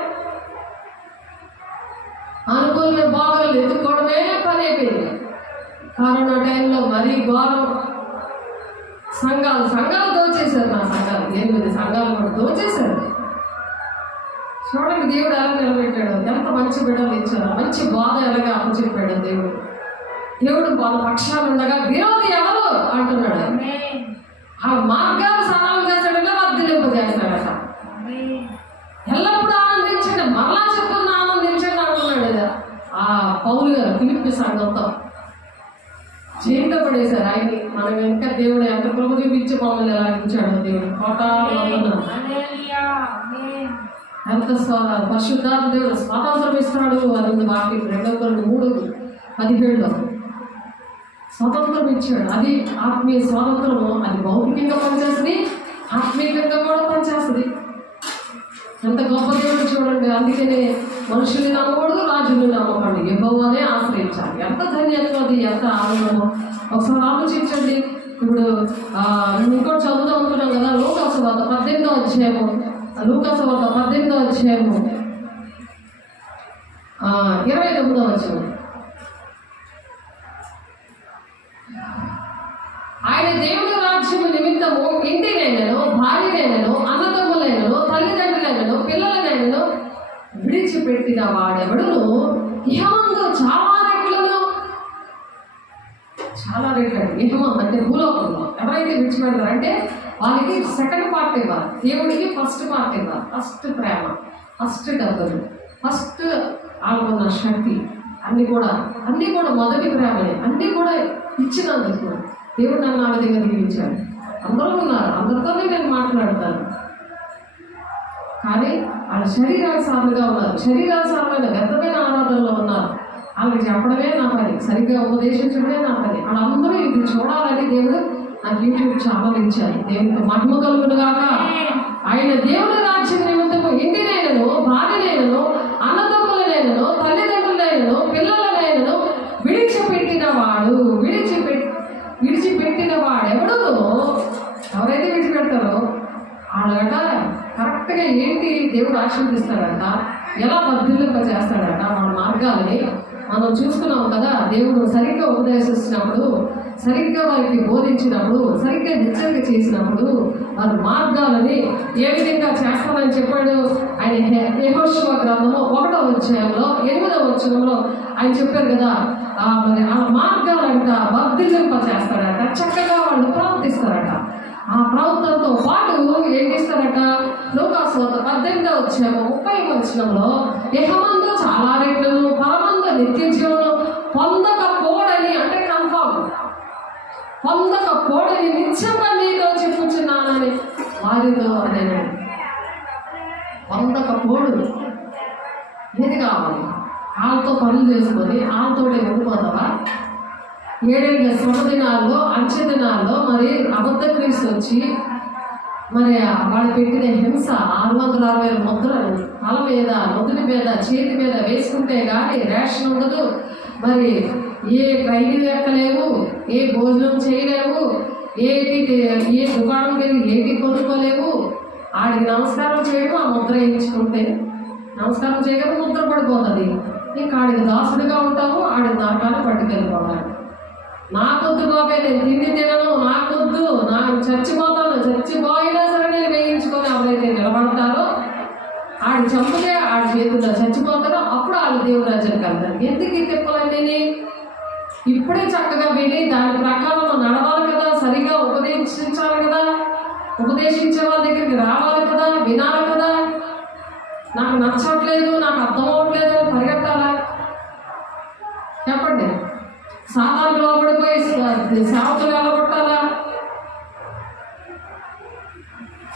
అనుకూలమైన బాధలు ఎత్తుకోవడమే పని అయిపోయింది. కరోనా టైంలో మరీ ఘోరం. సంఘాలు దోచేశారు. నా సంఘాలు 8 సంఘాలు కూడా దోచేశారు. చూడండి దేవుడు ఎలా నిలబెట్టాడు, ఎంత మంచి బిడ్డలు ఇచ్చారు, మంచి బాధ ఎలాగా అప్పచెప్పాడు దేవుడు. వాళ్ళ పక్షాలు ఉండగా విరోధి ఎవరు అంటున్నాడు. ఆ మార్గాలు సరళం చేస్తాడంటే వర్ధిలింపజేస్తాడట. ఎల్లప్పుడూ ఆనందించండి, మరలా చెప్పుకుని ఆనందించండి అంటున్నాడు ఆ పౌలు గారు ఫిలిప్పీ సంఘంతో. చేతిలో పడేశారు ఆయన్ని. మనం వెనుక దేవుడు ఎంత కృప చూపించి మమ్మల్ని ఎలా ఇచ్చాడు దేవుడు. ఎంత పరిశుద్ధాత్మ దేవుడు స్వాతంత్రం ఇస్తున్నాడు. అది వాకి 2 Korinథీయులు 3:17 స్వాతంత్రం ఇచ్చాడు. అది ఆత్మీయ స్వాతంత్రము. అది భౌతికంగా పనిచేస్తుంది, ఆత్మీయంగా కూడా పనిచేస్తుంది. ఎంత గొప్ప దేవుడు చూడండి. అందుకనే మనుషుల్ని నమ్మకూడదు, రాజుని నమ్మకండి, యెహోవానే ఆశ్రయించాలి. ఎంత ధన్యత్వం అది, ఎంత ఆనందమో ఒకసారి ఆలోచించండి. ఇప్పుడు ఇంకోటి చదువుతూ ఉంటున్నాం కదా, లూకాసువార్త 18వ అధ్యాయము 29వ వచనం. ఆయన దేవుని రాజ్యము నిమిత్తము ఇంటినైనను, భార్యనైనను, అన్నదమ్ములైనను, తల్లిదండ్రులైనను, పిల్లలనైనను విడిచిపెట్టిన వాడెవడును ఇహమందు చాలా రెట్లను ఇహమందు అంటే భూలోకంలో ఎవరైతే విడిచిపెడతారంటే వాళ్ళకి సెకండ్ పార్ట్ ఇవ్వాలి, దేవుడికి ఫస్ట్ పార్ట్ ఇవ్వాలి. ఫస్ట్ ప్రేమ, ఫస్ట్ డబ్బులు, ఫస్ట్ ఆల్గొన్న శక్తి, అన్నీ కూడా మొదటి ప్రేమని అన్నీ కూడా ఇచ్చినందుకు దేవుడు నన్ను ఆ విధంగా దీవించాడు. అందరూ ఉన్నారు, అందరితోనే నేను మాట్లాడతాను, కానీ వాళ్ళు శరీరానుసారంగా ఉన్నారు, శరీరానుసారమైన వ్యర్థమైన ఆరాధనలో ఉన్నారు. వాళ్ళకి చెప్పడమే నా పని, సరిగ్గా ఉపదేశించడమే నా పని. వాళ్ళందరూ ఇది చూడాలని దేవుడు నాకు యూట్యూబ్ ఛానల్ ఇచ్చారు. దేవునికి మహిమ కలుగును గాక. ఆయన దేవుని రాజ్యం నిమిత్తము ఇంటినైనను, భార్యనైనను, అన్నదమ్ములనైనను, తల్లిదండ్రులైనను, పిల్లలనైనను విడిచిపెట్టిన వాడెవడును ఎవరైతే విడిచిపెడతారో వాళ్ళట కరెక్ట్గా ఏంటి దేవుడు ఆశీర్వదిస్తాడట, ఎలా వర్ధిల్లింప చేస్తాడట మన మార్గాలని మనం చూసుకున్నాం కదా. దేవుడు సరిగ్గా ఉపదేశిస్తున్నప్పుడు, సరిగ్గా వారికి బోధించినప్పుడు, సరిగ్గా హెచ్చరిక చేసినప్పుడు వారి మార్గాలని ఏ విధంగా చేస్తానని చెప్పాడు. ఆయన యెహోషువ గ్రంథము 1వ అధ్యాయంలో 8వ వచనంలో ఆయన చెప్పారు కదా, మరి ఆ మార్గాలంట వర్ధిల్లింప చేస్తాడట, చక్కగా వాళ్ళు ప్రవర్తిస్తారట. ఆ ప్రవర్తనతో పాటు ఏం చేస్తారట, లూకాసువార్త 18వ అధ్యాయం 30వ వచనంలో ఇహమందు చాలా రెట్లను, పరమందు నిత్య జీవనం పొందకపోడని, అంటే కన్ఫర్మ్ పొందకపోడని నిత్యంగా నీతో చెప్పుచున్నానని వారితో అనేది. పొందకపోడు ఏది కావాలి? వాళ్ళతో పనులు చేసుకొని వాళ్ళతోనే ఉండిపోతావా? 7 శ్రమదినాల్లో, అంచె దినాల్లో మరి అబద్ధ క్రీస్తు వచ్చి మరి వాళ్ళు పెట్టిన హింస 660 ముద్రలు తల మీద, నుదుటి మీద, చేతి మీద వేసుకుంటే కానీ రేషన్ ఉండదు. మరి ఏ ట్రైన్ ఎక్కలేవు, ఏ భోజనం చేయలేవు, ఏ దుకాణం వెళ్ళి ఏటి కొనుక్కోలేవు. ఆడికి నమస్కారం చేయడం, ఆ ముద్ర వేయించుకుంటే నమస్కారం చేయడం ముద్ర పడిపోతుంది. ఇంకా ఆడికి దాసుడిగా ఉంటాము, ఆడి నరకాన్ని పట్టుకెళ్ళిపోతాడు. నాకొద్దు బాబాయ్, నేను తిండి తినను, నాకొద్దు, నాకు చచ్చిపోతాను, చచ్చిపోయినా సరే నేను వేయించుకొని ఎవరైతే నిలబడతారో ఆడి చంపితే ఆడి చేతుల్లో చచ్చిపోతారో అప్పుడు వాళ్ళు దేవుని రాజ్యానికి వెళ్తారు. ఎందుకు ఈ తిప్పలన్నీ? ఇప్పుడే చక్కగా విని దాని ప్రకారం నడవాలి కదా, సరిగా ఉపదేశించాలి కదా, ఉపదేశించే వాళ్ళ దగ్గరికి రావాలి కదా, వినాలి కదా. నాకు నచ్చట్లేదు, నాకు అర్థం అవ్వట్లేదు అని పరిగెట్టాలా? చెప్పండి. సాతాను లోపడిపోయి సేవకులు వెళ్ళగొట్టాలా?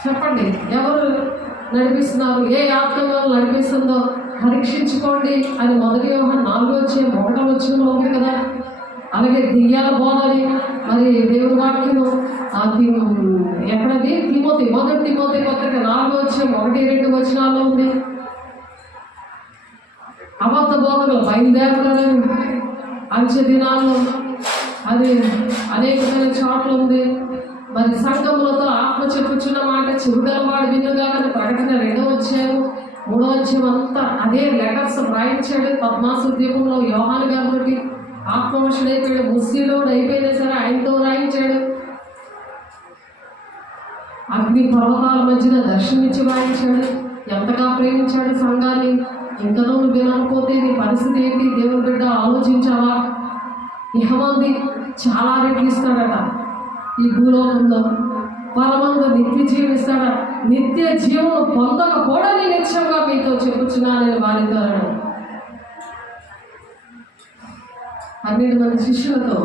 చెప్పండి. ఎవరు నడిపిస్తున్నారు? ఏ ఆత్మ నడిపిస్తుందో పరీక్షించుకోండి అని 1 యోహాను 4:1 ఉంది కదా. అలాగే దెయ్యాల బోధని మరి దేవుని వాక్యము ఎక్కడది? తిమోతి 1 తిమోతి పత్రిక 4:1-2 ఉంది. అబద్ధ బోధకులు బయలుదేరలని అంచె దినాల్లో అది అనేకమైన చోట్ల ఉంది. మరి సంఘములతో ఆత్మ చెప్పుచున్న మాట చెవుగలవాడు వినుగా కానీ ప్రకటన 2-3 అంతా అదే లెటర్స్ రాయించాడు. పద్మాసు ద్వీపంలో యోహాను గారికి ఆత్మవశుడైపోయాడు. ముస్లింలోడు అయిపోయినా సరే ఆయనతో రాయించాడు. అగ్ని పర్వతాల మధ్యన దర్శనమిచ్చి రాయించాడు. ఎంతగా ప్రేమించాడు సంఘాన్ని. ఇంకా నువ్వు వినకపోతే నీ పరిస్థితి ఏంటి? దేవుని బిడ్డ ఆలోచించావా? ఇహమంది చాలా రెట్లు ఇస్తాడట. ఈ భూలోకంలో పరమందు నిత్య జీవం ఇస్తాడా? నిత్య జీవం పొందకపోవడం నిత్యంగా మీతో చెప్పుచున్నానని వారితో 12 మంది శిష్యులతో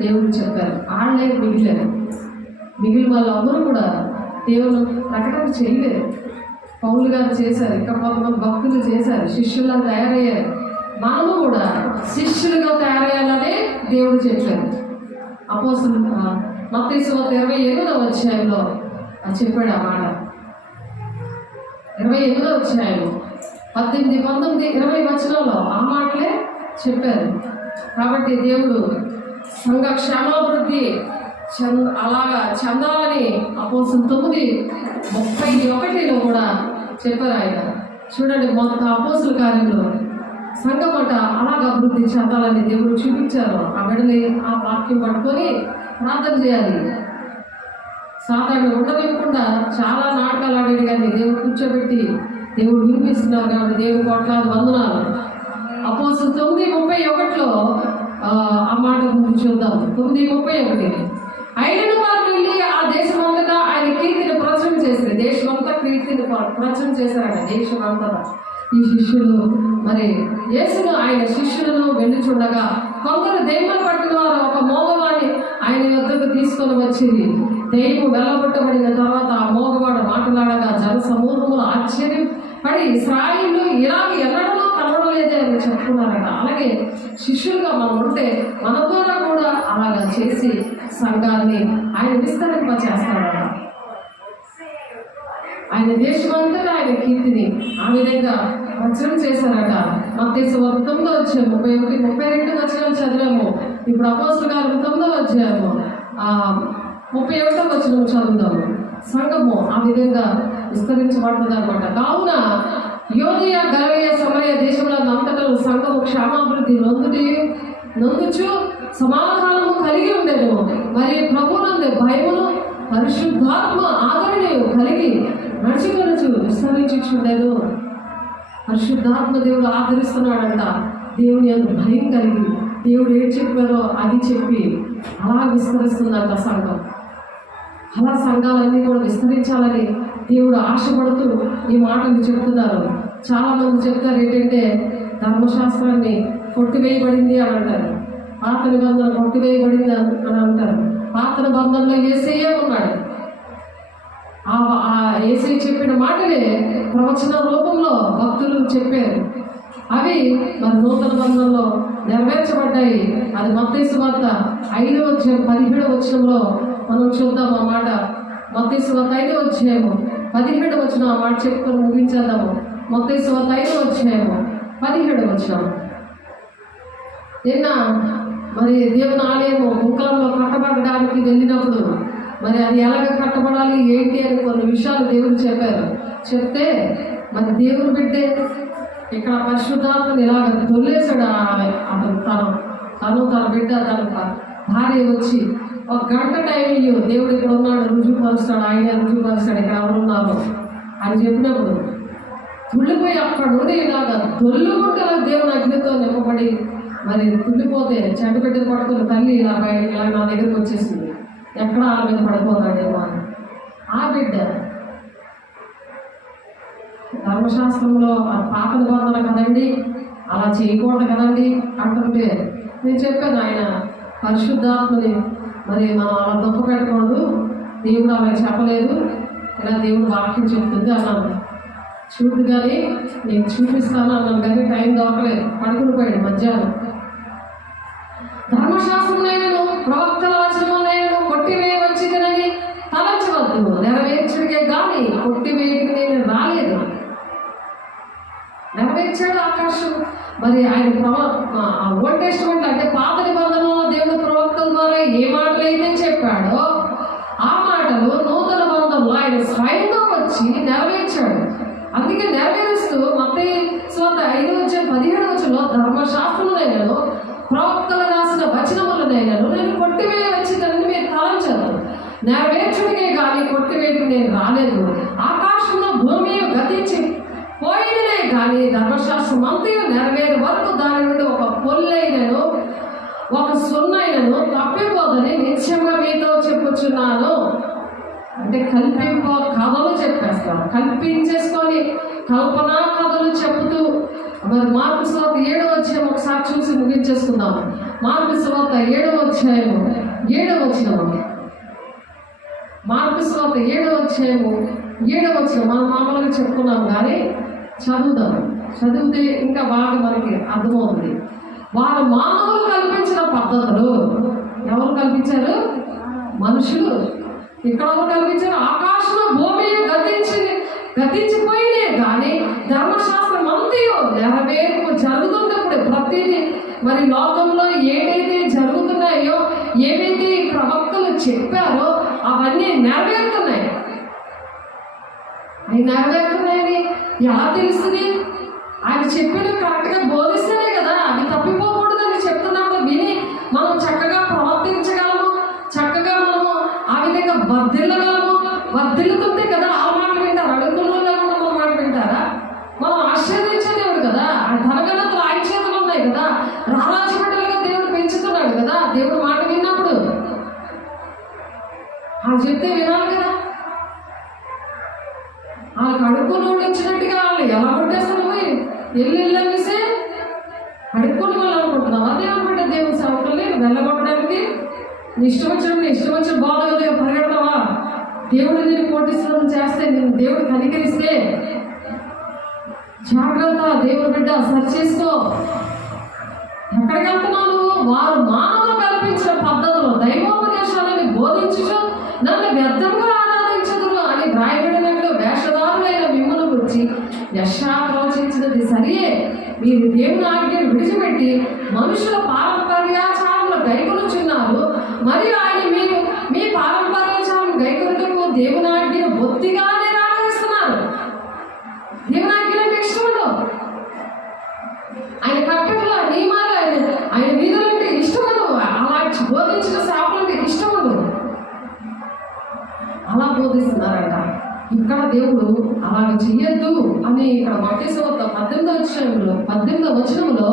దేవుడు చెప్పారు. వాళ్ళే మిగిలిన వాళ్ళందరూ కూడా దేవుడు ప్రకటన చేయలేరు. పౌలు గారు చేశారు, ఇంకా కొంతమంది భక్తులు చేశారు, శిష్యులుగా తయారయ్యారు. మనము కూడా శిష్యులుగా తయారయ్యాలని దేవుడు చెప్పారు. అపోస్తలుల మత్తయి సువార్త 28వ అధ్యాయంలో చెప్పాడు ఆ మాట. 28వ అధ్యాయం 18, 19, 20 వచనాల్లో ఆ మాటలే చెప్పారు. కాబట్టి దేవుడు సంఘ క్షేమాభివృద్ధి అలాగా చెందాలని అపోస్తలుల 9:31 కూడా చెప్పారు ఆయన. చూడండి, మొత్తం అపోస్తలుల కార్యంలో సంఘం అంట అలాగ అభివృద్ధి చెందాలని దేవుడు చూపించారు. ఆ బిడ్డని ఆ వాక్యం పట్టుకొని ప్రార్థన చేయాలి. సాధారణ ఉండలేకుండా చాలా నాటకాలు ఆడాడు, కానీ దేవుడు కూర్చోబెట్టి దేవుడు వినిపిస్తున్నారు. కాబట్టి దేవుడు కోట్లాది వందనాలు. అపోస్తలుల 9:31 ఆ మాట గురించి చూద్దాం. 9:31 అయినను వారు వెళ్ళి ఆ దేశమంతటా ఆయన కీర్తిని ప్రచురణ చేశారు. దేశమంతా కీర్తిని ప్రచురణ చేశారట. దేశమంతా ఈ శిష్యులు మరి యేసును ఆయన శిష్యులను వెళ్ళుచుండగా కొందరు దెయ్యములు పట్టిన వారు ఒక మోగవాడిని ఆయన యొద్దకు తీసుకొని వచ్చింది. దెయ్యము వెళ్ళగొట్టబడిన తర్వాత ఆ మోగవాడు మాట్లాడగా జన సమూహములు ఆశ్చర్యపడి ఇశ్రాయేలు ఇలాగ ఎన్నడూ కనబడలేదే అని చెప్తున్నారట. అలాగే శిష్యులుగా మనం ఉంటే మన ద్వారా కూడా అలాగా చేసి సంఘాన్ని ఆయన విస్తరింప చేస్తాడట. ఆయన దేశమంతటా ఆయన కీర్తిని ఆ విధంగా ప్రచురణ చేశారట. మత్తయి సువార్త 9:31-32 చదివాము. ఇప్పుడు అపోస్తలుల కార్యం 9వ 31 చదువుదాము. సంఘము ఆ విధంగా విస్తరించబడుతుంది అనమాట. కావున యోదయ గలిలయ సమరయ దేశంలో అంతటా సంఘము క్షేమాభివృద్ధి నొందుచు సమాధానము కలిగి ఉండేది. మరి ప్రభువునందు భయమును పరిశుద్ధాత్మ ఆదరణ కలిగి నడుచుకొనుచు విస్తరించుచుండెను. పరిశుద్ధాత్మ దేవుడు ఆదరిస్తున్నాడంట. దేవుని యందు భయం కలిగి దేవుడు ఏం చెప్పారో అది చెప్పి అలా విస్తరిస్తుందంట సంఘం. అలా సంఘాలన్నీ కూడా విస్తరించాలని దేవుడు ఆశపడుతూ ఈ మాటలు చెప్తున్నారు. చాలా మంది చెప్తారు ఏంటంటే ధర్మశాస్త్రాన్ని కొట్టివేయబడింది అని అంటారు. పాత నిబంధన కొట్టివేయబడింది అని అంటారు. పాత నిబంధనలో యేసయ్యే ఉన్నాడు. ఆ యేసయ్య చెప్పిన మాటలే ప్రవచన రూపంలో భక్తులు చెప్పారు. అవి మరి నూతన బంధంలో నెరవేర్చబడ్డాయి. అది మత్తయి సువార్త 5:17 మనం చూద్దాం ఆ మాట. మత్తయి సువార్త 5:17 ఆ మాట చెప్పుకొని ముగించేద్దాము. మత్తయి సువార్త 5:17 నిన్న మరి దేవుని ఆలయము గుంకలంలో కట్టబడడానికి వెళ్ళినప్పుడు మరి అది ఎలాగ కట్టబడాలి ఏంటి అని కొన్ని విషయాలు దేవుడు చెప్పారు. చెప్తే మరి దేవుని బిడ్డే ఇక్కడ పరిశుద్ధాత్మని ఇలాగ తొల్లేశాడు. అతను తన బిడ్డ తన భార్య వచ్చి ఒక గంట టైం ఇయ్యు, దేవుడు ఇక్కడ ఉన్నాడు, రుజువుపరుస్తాడు, ఆయన రుజువుపరుస్తాడు, ఇక్కడ ఎవరున్నారు అని చెప్పినప్పుడు తుళ్ళిపోయి అక్కడ నుండి ఇలాగ తొల్లుకుంటే దేవుని అగ్నితో నింపబడి మరి తుల్లిపోతే చెడ్డ బిడ్డలు పట్టుకుని తల్లి ఇలా బయట ఇలా నా దగ్గరికి వచ్చేసింది, ఎక్కడ ఆ మీద పడిపోతాడేమో అని. ఆ బిడ్డ ధర్మశాస్త్రంలో పాత నిబంధన కదండి, అలా చేయకూడదు కదండి అంటుంటే నేను చెప్పాను, ఆయన పరిశుద్ధాత్మని మరి మనం అలా దొప్ప పెట్టకూడదు, దేవుడు అలా చెప్పలేదు, ఇలా దేవుడు వాక్యం చెప్తుంది అన్నాను. చూడు కానీ నేను చూపిస్తాను అన్నాను, కానీ టైం దొరకలేదు, పడుకుని పోయాడు మధ్యాహ్నం. ధర్మశాస్త్రంలో ప్రవక్తల వచనములైనను కొట్టివేయవచ్చునని తలంచవద్దు, నెరవేర్చుడికే కానీ కొట్టివేయకు నేను రాలేదు. నెరవేర్చాడు ఆకాశం. మరి ఆయన ఓల్డ్ టెస్టిమెంట్ అంటే పాత నిబంధనలో దేవుడు ప్రవక్తల ద్వారా ఏ మాటలైతే చెప్పాడో ఆ మాటలు నూతన బంధంలో ఆయన స్వయంగా వచ్చి నెరవేర్చాడు. అందుకే నెరవేరుస్తూ మత్తయి సువార్త 5:17 ధర్మశాస్త్రములైనను ప్రవక్తలు రాసిన వచనములనైనను నేను కొట్టివేయవచ్చునని మీరు తలంచదు, నెరవేర్చుడికే కానీ కొట్టివేయకు నేను రాలేదు. ఆకాశంలో భూమి గతించి పోయిననే కానీ ధర్మశాస్త్రం అంతయు నెరవేరే వరకు దాని నుండి ఒక పొల్లైనను ఒక సున్నైనను తప్పిపోదని నిత్యంగా మీతో చెప్పుచున్నాను. అంటే కల్పింప కథలు చెప్పేస్తారు, కల్పించేసుకొని కల్పనా కథలు చెబుతూ. మరి మార్కు సువార్త 7వ అధ్యాయం ఒకసారి చూసి ముగించేసుకుందాం. మార్కు సువార్త 7వ అధ్యాయము 7వ వచనం. మార్కు సువార్త 7వ అధ్యాయము 7వ వచనం మనం మామూలుగా చెప్పుకున్నాం కానీ చదువుదాం. చదివితే ఇంకా బాగా మనకి అర్థమవుతుంది. వారు మానవులు కల్పించిన పద్ధతులు. ఎవరు కల్పించారు? మనుషులు. ఇక్కడ ఎవరు కల్పించారు? ఆకాశంలో భూమి గతించిపోయినే కానీ ధర్మశాస్త్రం అంతయు నెరవేర్పు జరుగుతున్నప్పుడు ప్రతిదీ మరి లోకంలో ఏదైతే జరుగుతున్నాయో, ఏవైతే ప్రవక్తలు చెప్పారో అవన్నీ నెరవేరుతున్నాయి. అవి నెరవేరుతున్నాయని ఎలా తెలుస్తుంది? ఆయన చెప్పిన కరెక్ట్గా బోధిస్తేనే కదా. అవి తప్పిపోకూడదని చెప్తున్నప్పుడు విని మనం చక్కగా ప్రవర్తించగలము, చక్కగా మనము ఆ విధంగా వర్ధిల్లగలము. వర్ధిల్లుతుంటే కదా ఆ మాట వింటారు. అడుగులో లేకుండా మన మాట వింటారా? మనం ఆశీర్వదించలేవు కదా. ఆ ధనగణతలు ఆయన చేతులు ఉన్నాయి కదా. రారాజు బిడ్డలుగా దేవుడు పెంచుతున్నాడు కదా. దేవుడు మాట విన్నప్పుడు ఆయన చెప్తే వినాలి కదా. వాళ్ళకి అడుక్కుని ఇచ్చినట్టుగా వాళ్ళు ఎలా కొట్టేస్తారు? ఎల్లు అడుక్కుని వాళ్ళు అనుకుంటున్నావు. అదే అనుకుంటే దేవుని సేవకుల్ని వెళ్ళగొట్టడానికి ఇష్టం వచ్చిన బాధ కదా పరిగెడతావా? దేవుడు నేను కోటిస్తున్నాను చేస్తే నేను దేవుడు కనికరిస్తే జాగ్రత్త. దేవుడు బిడ్డ సరి చేసుకో. ఎక్కడికి వెళ్తున్నావు? వారు మానవులు కల్పించిన పద్ధతులు దైవోపదేశాలని బోధించుచు నన్ను వ్యర్థంగా ఆరాధించదురు అని వ్రాయబడినట్లు వేషధారులైన మిమ్మల్ని గురించి యెషయా ప్రవచించినది సరియే. మీరు దేవుని ఆజ్ఞను విడిచిపెట్టి మనుషుల పారంపర్యాచారాలను గైకొనుచున్నారు. మరియు ఆయన మీరు మీ పారంపర్యాచారం గైకొనుటకు దేవుని ఆజ్ఞను బొత్తిగా నిరాకరిస్తున్నారు. దేవుని ఆజ్ఞ అంటే ఇష్టం ఉండవు. ఆయన కట్టడలు, నియమాలు, ఆయన విధులు అంటే ఇష్టం ఉండవు. అలా బోధించిన సేవలంటే ఇష్టం ఉండవు. అలా బోధిస్తున్నారంట. ఇక్కడ దేవుడు అలాగ చెయ్యొద్దు అని ఇక్కడ మత్తయి సువార్త 18వ వచనంలో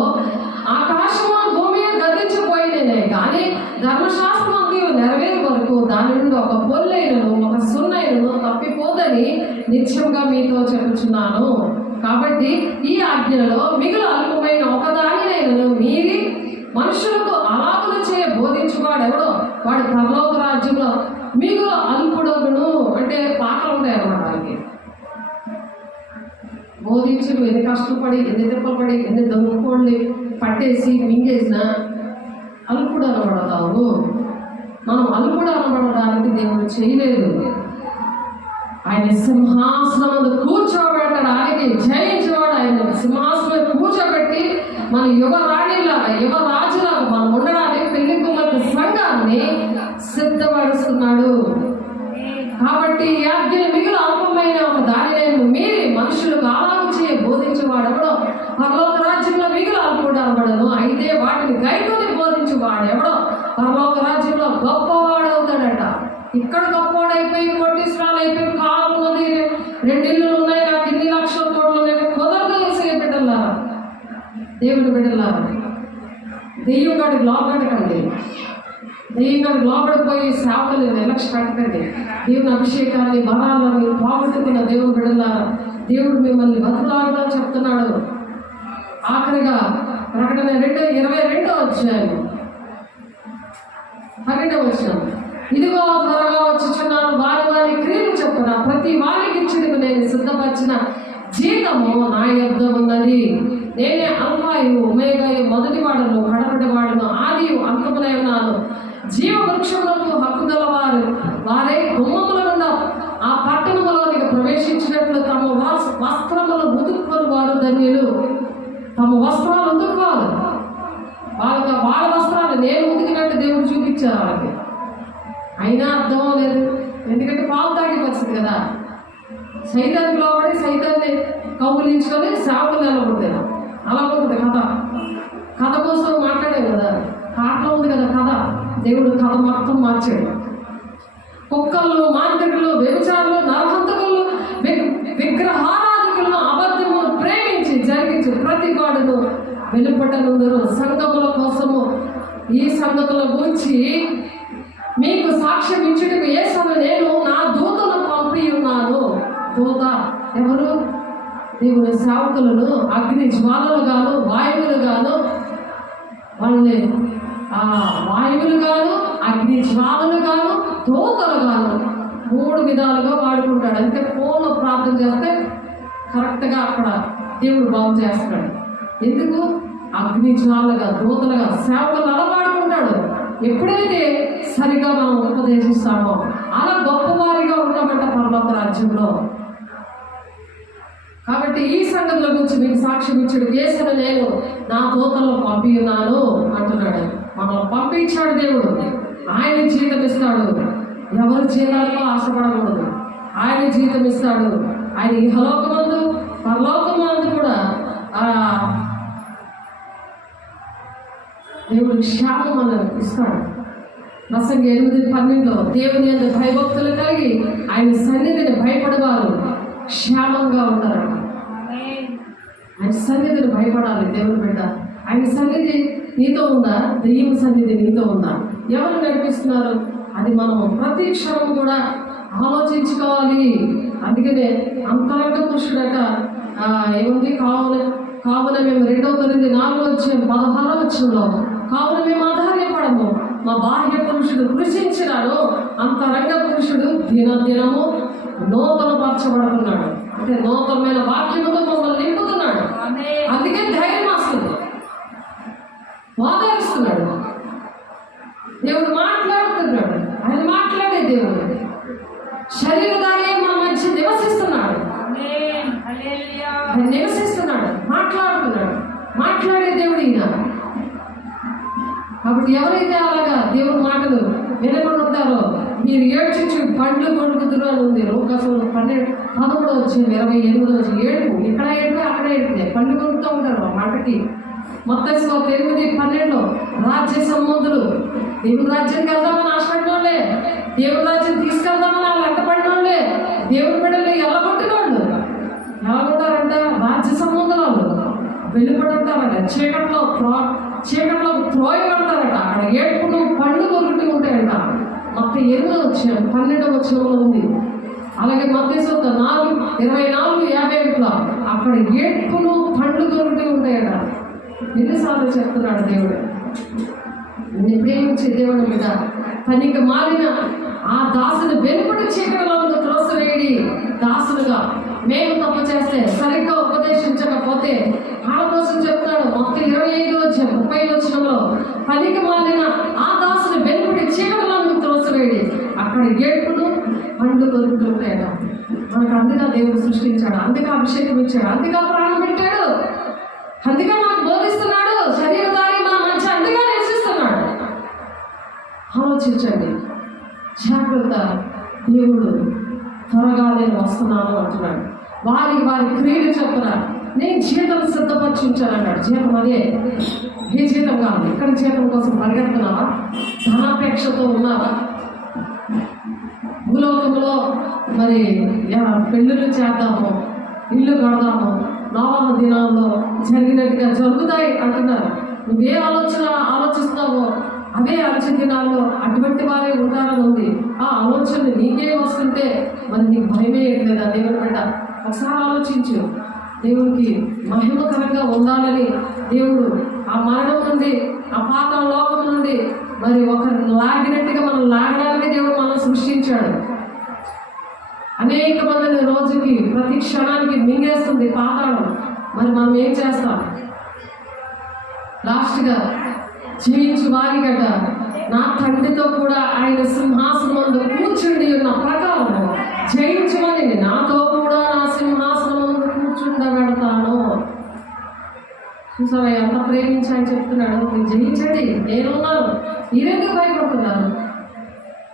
ఆకాశము భూమి గతించిపోయినే కానీ ధర్మశాస్త్రం అంతయు నెరవేరు వరకు దాని నుండి ఒక పొల్లైనను ఒక సున్నైనను తప్పిపోదని నిత్యంగా మీతో చెప్పుచున్నాను. కాబట్టి ఈ ఆజ్ఞలో మిగులు అల్పమైన ఒకదానినైనను మీరి మనుషులకు అలాగులు చేయ బోధించువాడు ఎవడో వాడు పరలోక రాజ్యంలో మిగులు అల్పుడగును. అంటే పాటలు ఉంటాయి అన్నమాట. వాళ్ళకి బోధించుడు ఎన్ని కష్టపడి, ఎన్ని తిప్పలు పడి, ఎన్ని దొంగకోళ్ళని పట్టేసి మింగేసిన అల్పుడు అనబడతావు. మనం అల్పుడు అనబడడానికి దేవుడు చేయలేదు. ఆయన సింహాసనం కూర్చోబెట్టడానికి జయించేవాడు. ఆయన సింహాసనం కూర్చోబెట్టి మన యువరాణిలాగా యువరాజులాగా మనం ఉండడానికి పెళ్లి కుమార్తె సంఘాన్ని సిద్ధపరుస్తున్నాడు. కాబట్టి ఈ ఆజ్ఞలు మిగులు అల్పమైన ఒక దానిని మీరి మనుషులకు అలాగు చేయ బోధించేవాడు ఎవడో గొప్పవాడైపోయి కోటీశ్వరాలు అయిపోయి కారు ఉంది, 2 ఇళ్ళు ఉన్నాయి, నాకు ఇన్ని లక్షల కోట్లు ఉన్నాయి. కుదరదు. వేసే బిడ్డలారా, దేవుని బిడ్డలారా, దెయ్యం గాడికి లోపడకండి. దెయ్యం గాడికి లోపడిపోయి సేవకులు నిర్లక్ష్య పెట్టకండి. దేవుని అభిషేకాన్ని బలాలని పోగొట్టుకున్న దేవుని బిడ్డలారా, దేవుడు మిమ్మల్ని బతులాడుతా చెప్తున్నాడు. ఆఖరిగా ప్రకటన 22వ అధ్యాయం 12వ వచనం, ఇదిగో త్వరగా వచ్చుచున్నాను, వారి వారి క్రియలు చొప్పున ప్రతి వారికి ఇచ్చినకు నేను సిద్ధపరిచిన జీతము నా యొద్ద ఉన్నది. నేనే అల్ఫాయు ఒమేగాయు, మొదటి వాడును కడపటి వాడును, ఆదియు అంతమునై ఉన్నాను. జీవ వృక్షములకు హక్కు గల వారే గుమ్మముల గుండా ఆ పట్టణములోనికి ప్రవేశించినట్లు తమ వస్త్రములు ఉతుక్కొని వారు ధన్యులు. తమ వస్త్రాలు ఉతుక్కోవాలి. వాళ్ళ వస్త్రాలు నేను ఉతికినట్టు దేవుడు చూపించారు వాళ్ళకి. అయినా అర్థం లేదు, ఎందుకంటే పాలు తాగిపోతుంది కదా. సైతానికి లోబడి సైతాన్ని కౌగులించుకొని సేవకులు ఎలా ఉంటాయి, అలా ఉంటుంది కథ కోసం మాట్లాడారు కదా. పాటలో ఉంది కదా కథ. దేవుడు కథ మొత్తం మార్చాడు. కుక్కలు, మాంత్రికులు, వ్యభిచారులు, నరహంతకులు, విగ్రహారాధికులను, అబద్ధము ప్రేమించి జరిగించి ప్రతి వాడును వెలుపటనుందరు. సంఘముల కోసము ఈ సంగతుల గురించి మీకు సాక్ష్యం ఇచ్చుటకు యేసును నేను నా దూతను పంపి ఉన్నాను. దూత ఎవరు? దేవుని సేవకులను అగ్ని జ్వాలలుగాను, వాయువులుగాను, వాళ్ళని వాయువులుగాను, అగ్ని జ్వాలలుగాను, దూతలుగాను 3 విధాలుగా వాడుకుంటాడు. అంటే ఫోన్లో ప్రార్థన చేస్తే కరెక్ట్గా అక్కడ దేవుడు బాగు చేస్తాడు. ఎందుకు? అగ్ని జ్వాలగా, దూతలుగా సేవకులు అలా వాడుకుంటాడు. ఎప్పుడైతే సరిగా మనం ఉపదేశిస్తామో అలా గొప్పవారిగా ఉంటామంట పరలోక రాజ్యంలో. కాబట్టి ఈ సంగతుల గురించి మీకు సాక్ష్యం ఇచ్చాడు. యేసును నేను నా దూతలను పంపి ఉన్నాను అంటున్నాడు. మనల్ని పంపించాడు దేవుడు. ఆయన జీతం ఇస్తాడు. ఎవరి జీతాలతో ఆశపడకూడదు. ఆయన జీతం ఇస్తాడు. ఆయన ఇహలోకమందు పరలోకమందు కూడా దేవుడు క్షేమం అన్నది ఇస్తాడు. ప్రసంగి 8:12 దేవుని యందు భయభక్తులు కలిగి ఆయన సన్నిధిని భయపడేవారు క్షేమంగా ఉంటారట. ఆయన సన్నిధిని భయపడాలి దేవుని బిడ్డ. ఆయన సన్నిధి నీతో ఉందా? దెయ్యం సన్నిధి నీతో ఉందా? ఎవరు నడిపిస్తున్నారు? అది మనం ప్రతి క్షణం కూడా ఆలోచించుకోవాలి. అందుకనే అంతరంగ పురుషుడట ఏముంది? కావున మేము 2 కొరింథీ 4:16 కావున మేము ఆధార్యపడము, మా బాహ్య పురుషుడు కృషించినాడు, అంతరంగ పురుషుడు దినదినము నూతన పరచబడుతున్నాడు. అంటే నూతనమైన వాక్యముతో మమ్మల్ని నింపుతున్నాడు. అందుకే ధైర్యం వస్తుంది, ఓదారుస్తున్నాడు. దేవుడు మాట్లాడుతున్నాడు. ఆయన మాట్లాడే దేవుడు శరీరధారి మన మధ్య నివసిస్తున్నాడు. ఆయన నివసిస్తున్నాడు, మాట్లాడుతున్నాడు. మాట్లాడే దేవుడు ఈయన. కాబట్టి ఎవరైతే అలాగా దేవుడు మాటలు వినకుండా ఉంటారో మీరు ఏడ్చి పండ్లు కొడుకుతురు అని ఉంది. లోకాసులు 13:28 ఏడుపు. ఇక్కడ ఏడుపు, అక్కడ ఏడుపునే. పండ్లు కొడుకుతూ ఉంటారు ఆ మాటకి. మత్తయి 8:12 రాజ్య సంబంధులు. దేవుని రాజ్యానికి వెళ్దామని ఆశపడిన వాళ్ళే, దేవుని రాజ్యం తీసుకెళ్దామని వాళ్ళు వెంటపడిన వాళ్ళే, దేవుని బిడ్డలు ఎల్లగొట్టిన వాళ్ళు ఎలా ఉంటారంట? రాజ్య సంబంధులు వాళ్ళు వెలుపడి ఉంటారట. చీకట్లో త్రోయబడతారట. అక్కడ ఏడుపును పండ్లు కొరుకుతూ ఉంటాయంట. మత్తయి 8:12 ఉంది. అలాగే మత్తయి 4:24-50 అక్కడ ఏడుపును పండ్లు కొరుకుతూ ఉంటాయట. ఎన్నిసార్లు చెప్తున్నాడు దేవుడు. నిన్ను ప్రేమించే దేవుని మీద పనికి మారిన ఆ దాసుని వెలుపటి చీకటిలో త్రోసివేయడి. దాసులుగా మేము తప్పు చేస్తే, సరిగ్గా ఉపదేశించకపోతే వాళ్ళ కోసం చెప్తాడు. మొత్తం 25:30 పనికి మారిన ఆ దాసుని వెలుపటి చీకటిలో త్రోసివేయడి. అక్కడ ఏడుపును పండ్లు దొరుకుతుంటాయట. మనకు అందుగా దేవుడు సృష్టించాడు, అందుకే అభిషేకం ఇచ్చాడు, అందుకే ప్రాణం పెట్టాడు, అందుకే మనకు బోధిస్తున్నాడు. శరీరధారి మన మంచి అందుగా నివసిస్తున్నాడు. ఆలోచించండి, జాగ్రత్త. దేవుడు త్వరగా నేను వస్తున్నాను అంటున్నాడు. వారి క్రియలు చెప్తున్నారు. నేను జీతం సిద్ధపరిచించానన్నాడు. జీతం అదే, ఏ జీతం కాదు. ఇక్కడ జీతం కోసం పరిగెడుతున్నావా? ధనాపేక్షతో ఉన్నావా? భూలోకంలో మరి పెళ్ళిళ్ళు చేద్దాము, ఇల్లు కడదాము, నోవాహు దినాల్లో జరిగినట్టుగా జరుగుతాయి అంటున్నారు. నువ్వే ఆలోచిస్తున్నావో అవే అంచె దినాల్లో అటువంటి వారే ఉంటారని ఉంది. ఆ ఆలోచన నీకే వస్తుంటే మరి నీకు భయమే లేదా? దేవుని బిడ్డ ఒకసారి ఆలోచించు. దేవుడికి మహిమకరంగా ఉండాలని దేవుడు ఆ మరణం నుండి, ఆ పాతాళ లోకం నుండి మరి ఒకరిని లాగినట్టుగా మనం లాగడానికి దేవుడు మనం సృష్టించాడు. అనేక మందిని రోజుకి ప్రతి క్షణానికి మింగేస్తుంది పాతాళం. మరి మనం ఏం చేస్తాం? లాస్ట్గా జయించు వారిగట నా తండ్రితో కూడా ఆయన సింహాసనం ముందు కూర్చుండి ఉన్న ప్రకారము జయించమని నాతో కూడా నా సింహాసనం ముందు కూర్చుండబెడతాను. చూసారా ఎంత ప్రేమించని చెప్తున్నాడు. మీరు జయించండి, నేనున్నాను, మీరెందుకు భయపడుతున్నారు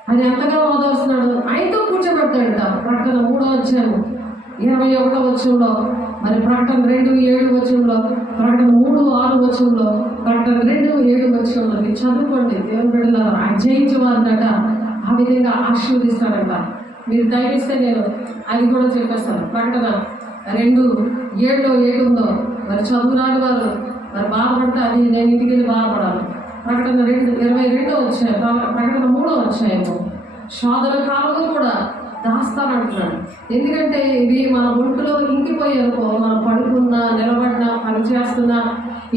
అని ఎంతగా ఓదార్స్తున్నాడు. ఆయనతో కూర్చోబెడతాడట. ప్రకటన 3వ అధ్యాయం 21వ వచనంలో, మరి ప్రకటన 2:7 వచనంలో, ప్రకటన 3:6 వచనంలో, ప్రకటన 2:7 వచనంలో మీరు చదువుకోండి. దేవుని బిడ్డలారా, ఆయన జయించేవారినట ఆ విధంగా ఆశీర్వదిస్తాడంట. మీరు దయచేస్తే నేను అది కూడా చెప్పేస్తాను. ప్రకటన 2:7 ఉందో మరి చదువురాని వారు మరి బాధపడితే అది నేను ఇంటికి వెళ్ళి బాధపడాలి. ప్రకటన 2:22 వచ్చాయి, ప్రకటన 3వ అధ్యాయము శోధన కాలంలో కూడా దాస్తానంటున్నాడు. ఎందుకంటే ఇవి మన ఒంటిలో ఇంకిపోయానుకో, మనం పడుకున్నా, నిలబడినా, పనిచేస్తున్నా,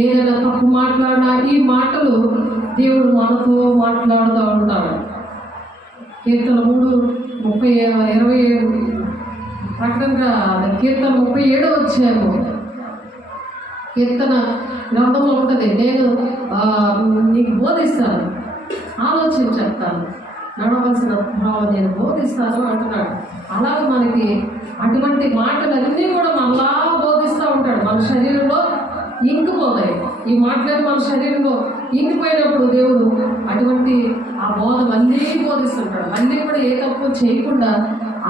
ఏదైనా తప్పు మాట్లాడినా ఈ మాటలు దేవుడు మనతో మాట్లాడుతూ ఉంటాడు. కీర్తన 3:27 ప్రకటనగా కీర్తన 37 వచ్చాము. కీర్తన గ్రంథంలో ఉంటుంది, నేను నీకు బోధిస్తాను, ఆలోచించేస్తాను, నడవలసిన భావం నేను బోధిస్తాను అంటున్నాడు. అలాగే మనకి అటువంటి మాటలన్నీ కూడా మళ్ళా బోధిస్తూ ఉంటాడు. మన శరీరంలో ఇంకిపోతాయి ఈ మాటలు. మన శరీరంలో ఇంకిపోయినప్పుడు దేవుడు అటువంటి ఆ బోధ మళ్ళీ బోధిస్తుంటాడు. మళ్ళీ కూడా ఏ తప్పు చేయకుండా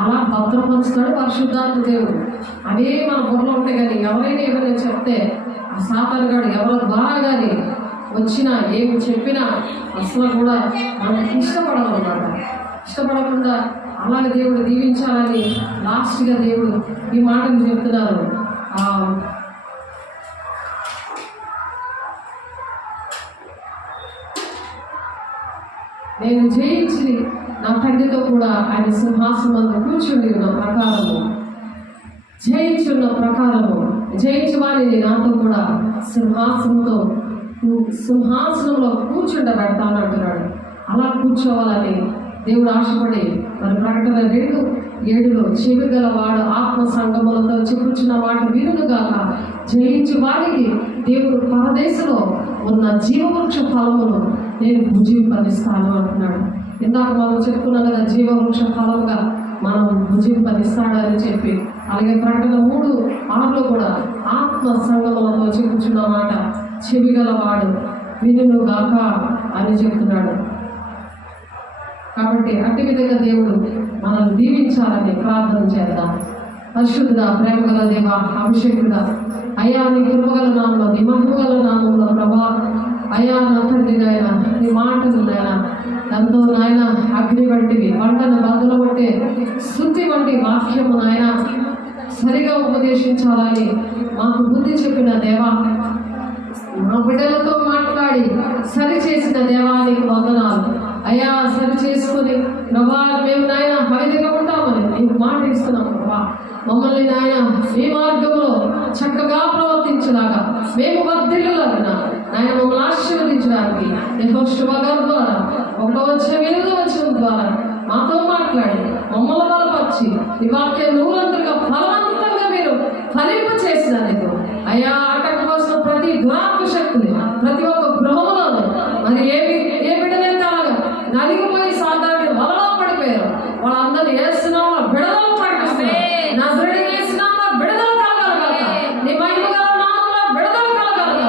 అలా భద్రపరుస్తాడు పరిశుద్ధాత్మ దేవుడు. అవే మన బుర్రలో ఉంటాయి. కానీ ఎవరైనా ఏమైనా చెప్తే ఆ సాతాను గాడు ఎవరి ద్వారా కానీ వచ్చినా ఏమి చెప్పినా అసలు కూడా మనం ఇష్టపడమన్నమాట. ఇష్టపడకుండా అలాగే దేవుడు దీవించాలని లాస్ట్గా దేవుడు ఈ మాటలు చెప్తున్నారు. నేను జయించి నా తండ్రితో కూడా ఆయన సింహాసనం కూర్చుండి ఉన్న ప్రకారము, జయించున్న ప్రకారము జయించు వారిని నాతో కూడా సింహాసనంలో కూర్చుండబెడతాను అంటున్నాడు. అలా కూర్చోవాలని దేవుడు ఆశపడి మరి ప్రకటన 2:7 చెవి గలవాడు ఆత్మ సంగములతో చెప్పుచున్న మాట వినుగాక, జయించు వారికి దేవుడు పరదేశంలో ఉన్న జీవవృక్ష ఫలమును నేను భుజింపనిస్తాను అంటున్నాడు. ఇందాక మనం చెప్పుకున్నాం కదా, జీవవృక్ష ఫలముగా మనం భుజింపనిస్తాడని చెప్పి. అలాగే ప్రకటన 3:6 కూడా ఆత్మ సంగములతో చెప్పుచున్న మాట చెవి గలవాడు వినుగాక అని చెప్తున్నాడు. కాబట్టి అట్టి విధంగా దేవుడు మనల్ని దీవించాలని ప్రార్థన చేద్దాం. పరిశుద్ధుడా, ప్రేమగల దేవ, అభిషేకుడా, అయ్యా నీ కృపగల నామంలో, నీ మహిమగల నామంలో ప్రభా, అయ్యా నా తండ్రి నాయన, నీ మాటలు నాయన ఎంతో నాయన అగ్ని వంటివి, పంటను బదులు పట్టే శృతి వంటి వాక్యము నాయన సరిగా ఉపదేశించాలని మాకు బుద్ధి చెప్పిన దేవా, మా బిడ్డలతో మాట్లాడి సరి చేసిన దేవానికి వందనాలు. అయ్యా సరి చేసుకుని ప్రభా మేము నాయన హైదగా ఉంటామని నీకు మాట ఇస్తున్నాం. ప్రభా మమ్మల్ని నాయన మీ మార్గంలో చక్కగా ప్రవర్తించలాగా మేము వర్ధిల్లులాగా నాయన మమ్మల్ని ఆశీర్వదించడానికి యెహోషువ ద్వారా 1వ వచనం ద్వారా మాతో మాట్లాడి మమ్మల్ని బలపరిచి ఈ వాక్యం నూరంతగా ఫలవంతంగా మీరు ఫలింప చేసినందుకు అయ్యా ఆటంకం కోసం ప్రతి దురాత్మ శక్తులు ప్రతి ఒక్క గృహంలో మరి ఏ బిడ్డలైతే అలాగా నలిగిపోయి సాధారణ వలలో పడిపోయారు వాళ్ళందరూ వేస్తున్నామా బిడదలు ప్రకటిస్తున్నారు. నజరేయుడైన యేసునామములో బిడదలు కలగాలి. నీ మహిమగల నామములో బిడదలు కలగాలి.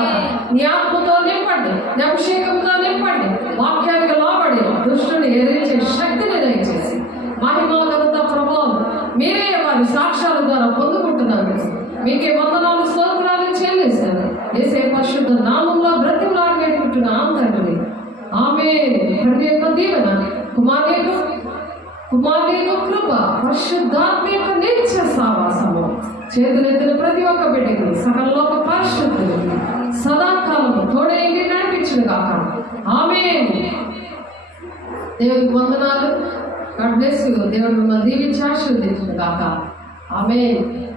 నీ ఆత్మతో నింపండి, నీ అభిషేకంతో నింపండి, వాక్యానికి లోబడి దుష్టుని ఎదిరించే శక్తిని దయచేసి మహిమగల ప్రభావం మీరే వారి సాక్ష్యాల ద్వారా పొందుకుంటున్నారు. మీకే వందనాలు స్తోత్రాలు చెల్లిస్తారు. యేసే పరిశుద్ధ నామములో బ్రతిమలాడి వేడుకుంటున్నాం తండ్రి. ఆమేన్. తండ్రి యొక్క దీవెన, కుమారుని యొక్క కుమారుని యొక్క కృప, పరిశుద్ధాత్మ యొక్క నిత్య సావాసము చేతులెత్తిన ప్రతి ఒక్క బిడ్డకి, సకలలోక పరిశుద్ధులకి సదాకాలము తోడేంటి నడిపించును కాక. ఆమేన్. దేవునికి వందనాలు. God bless you. దేవుడు మిమ్మల్ని దీవించి ఆశీర్వదించును కాక. ఆమేన్.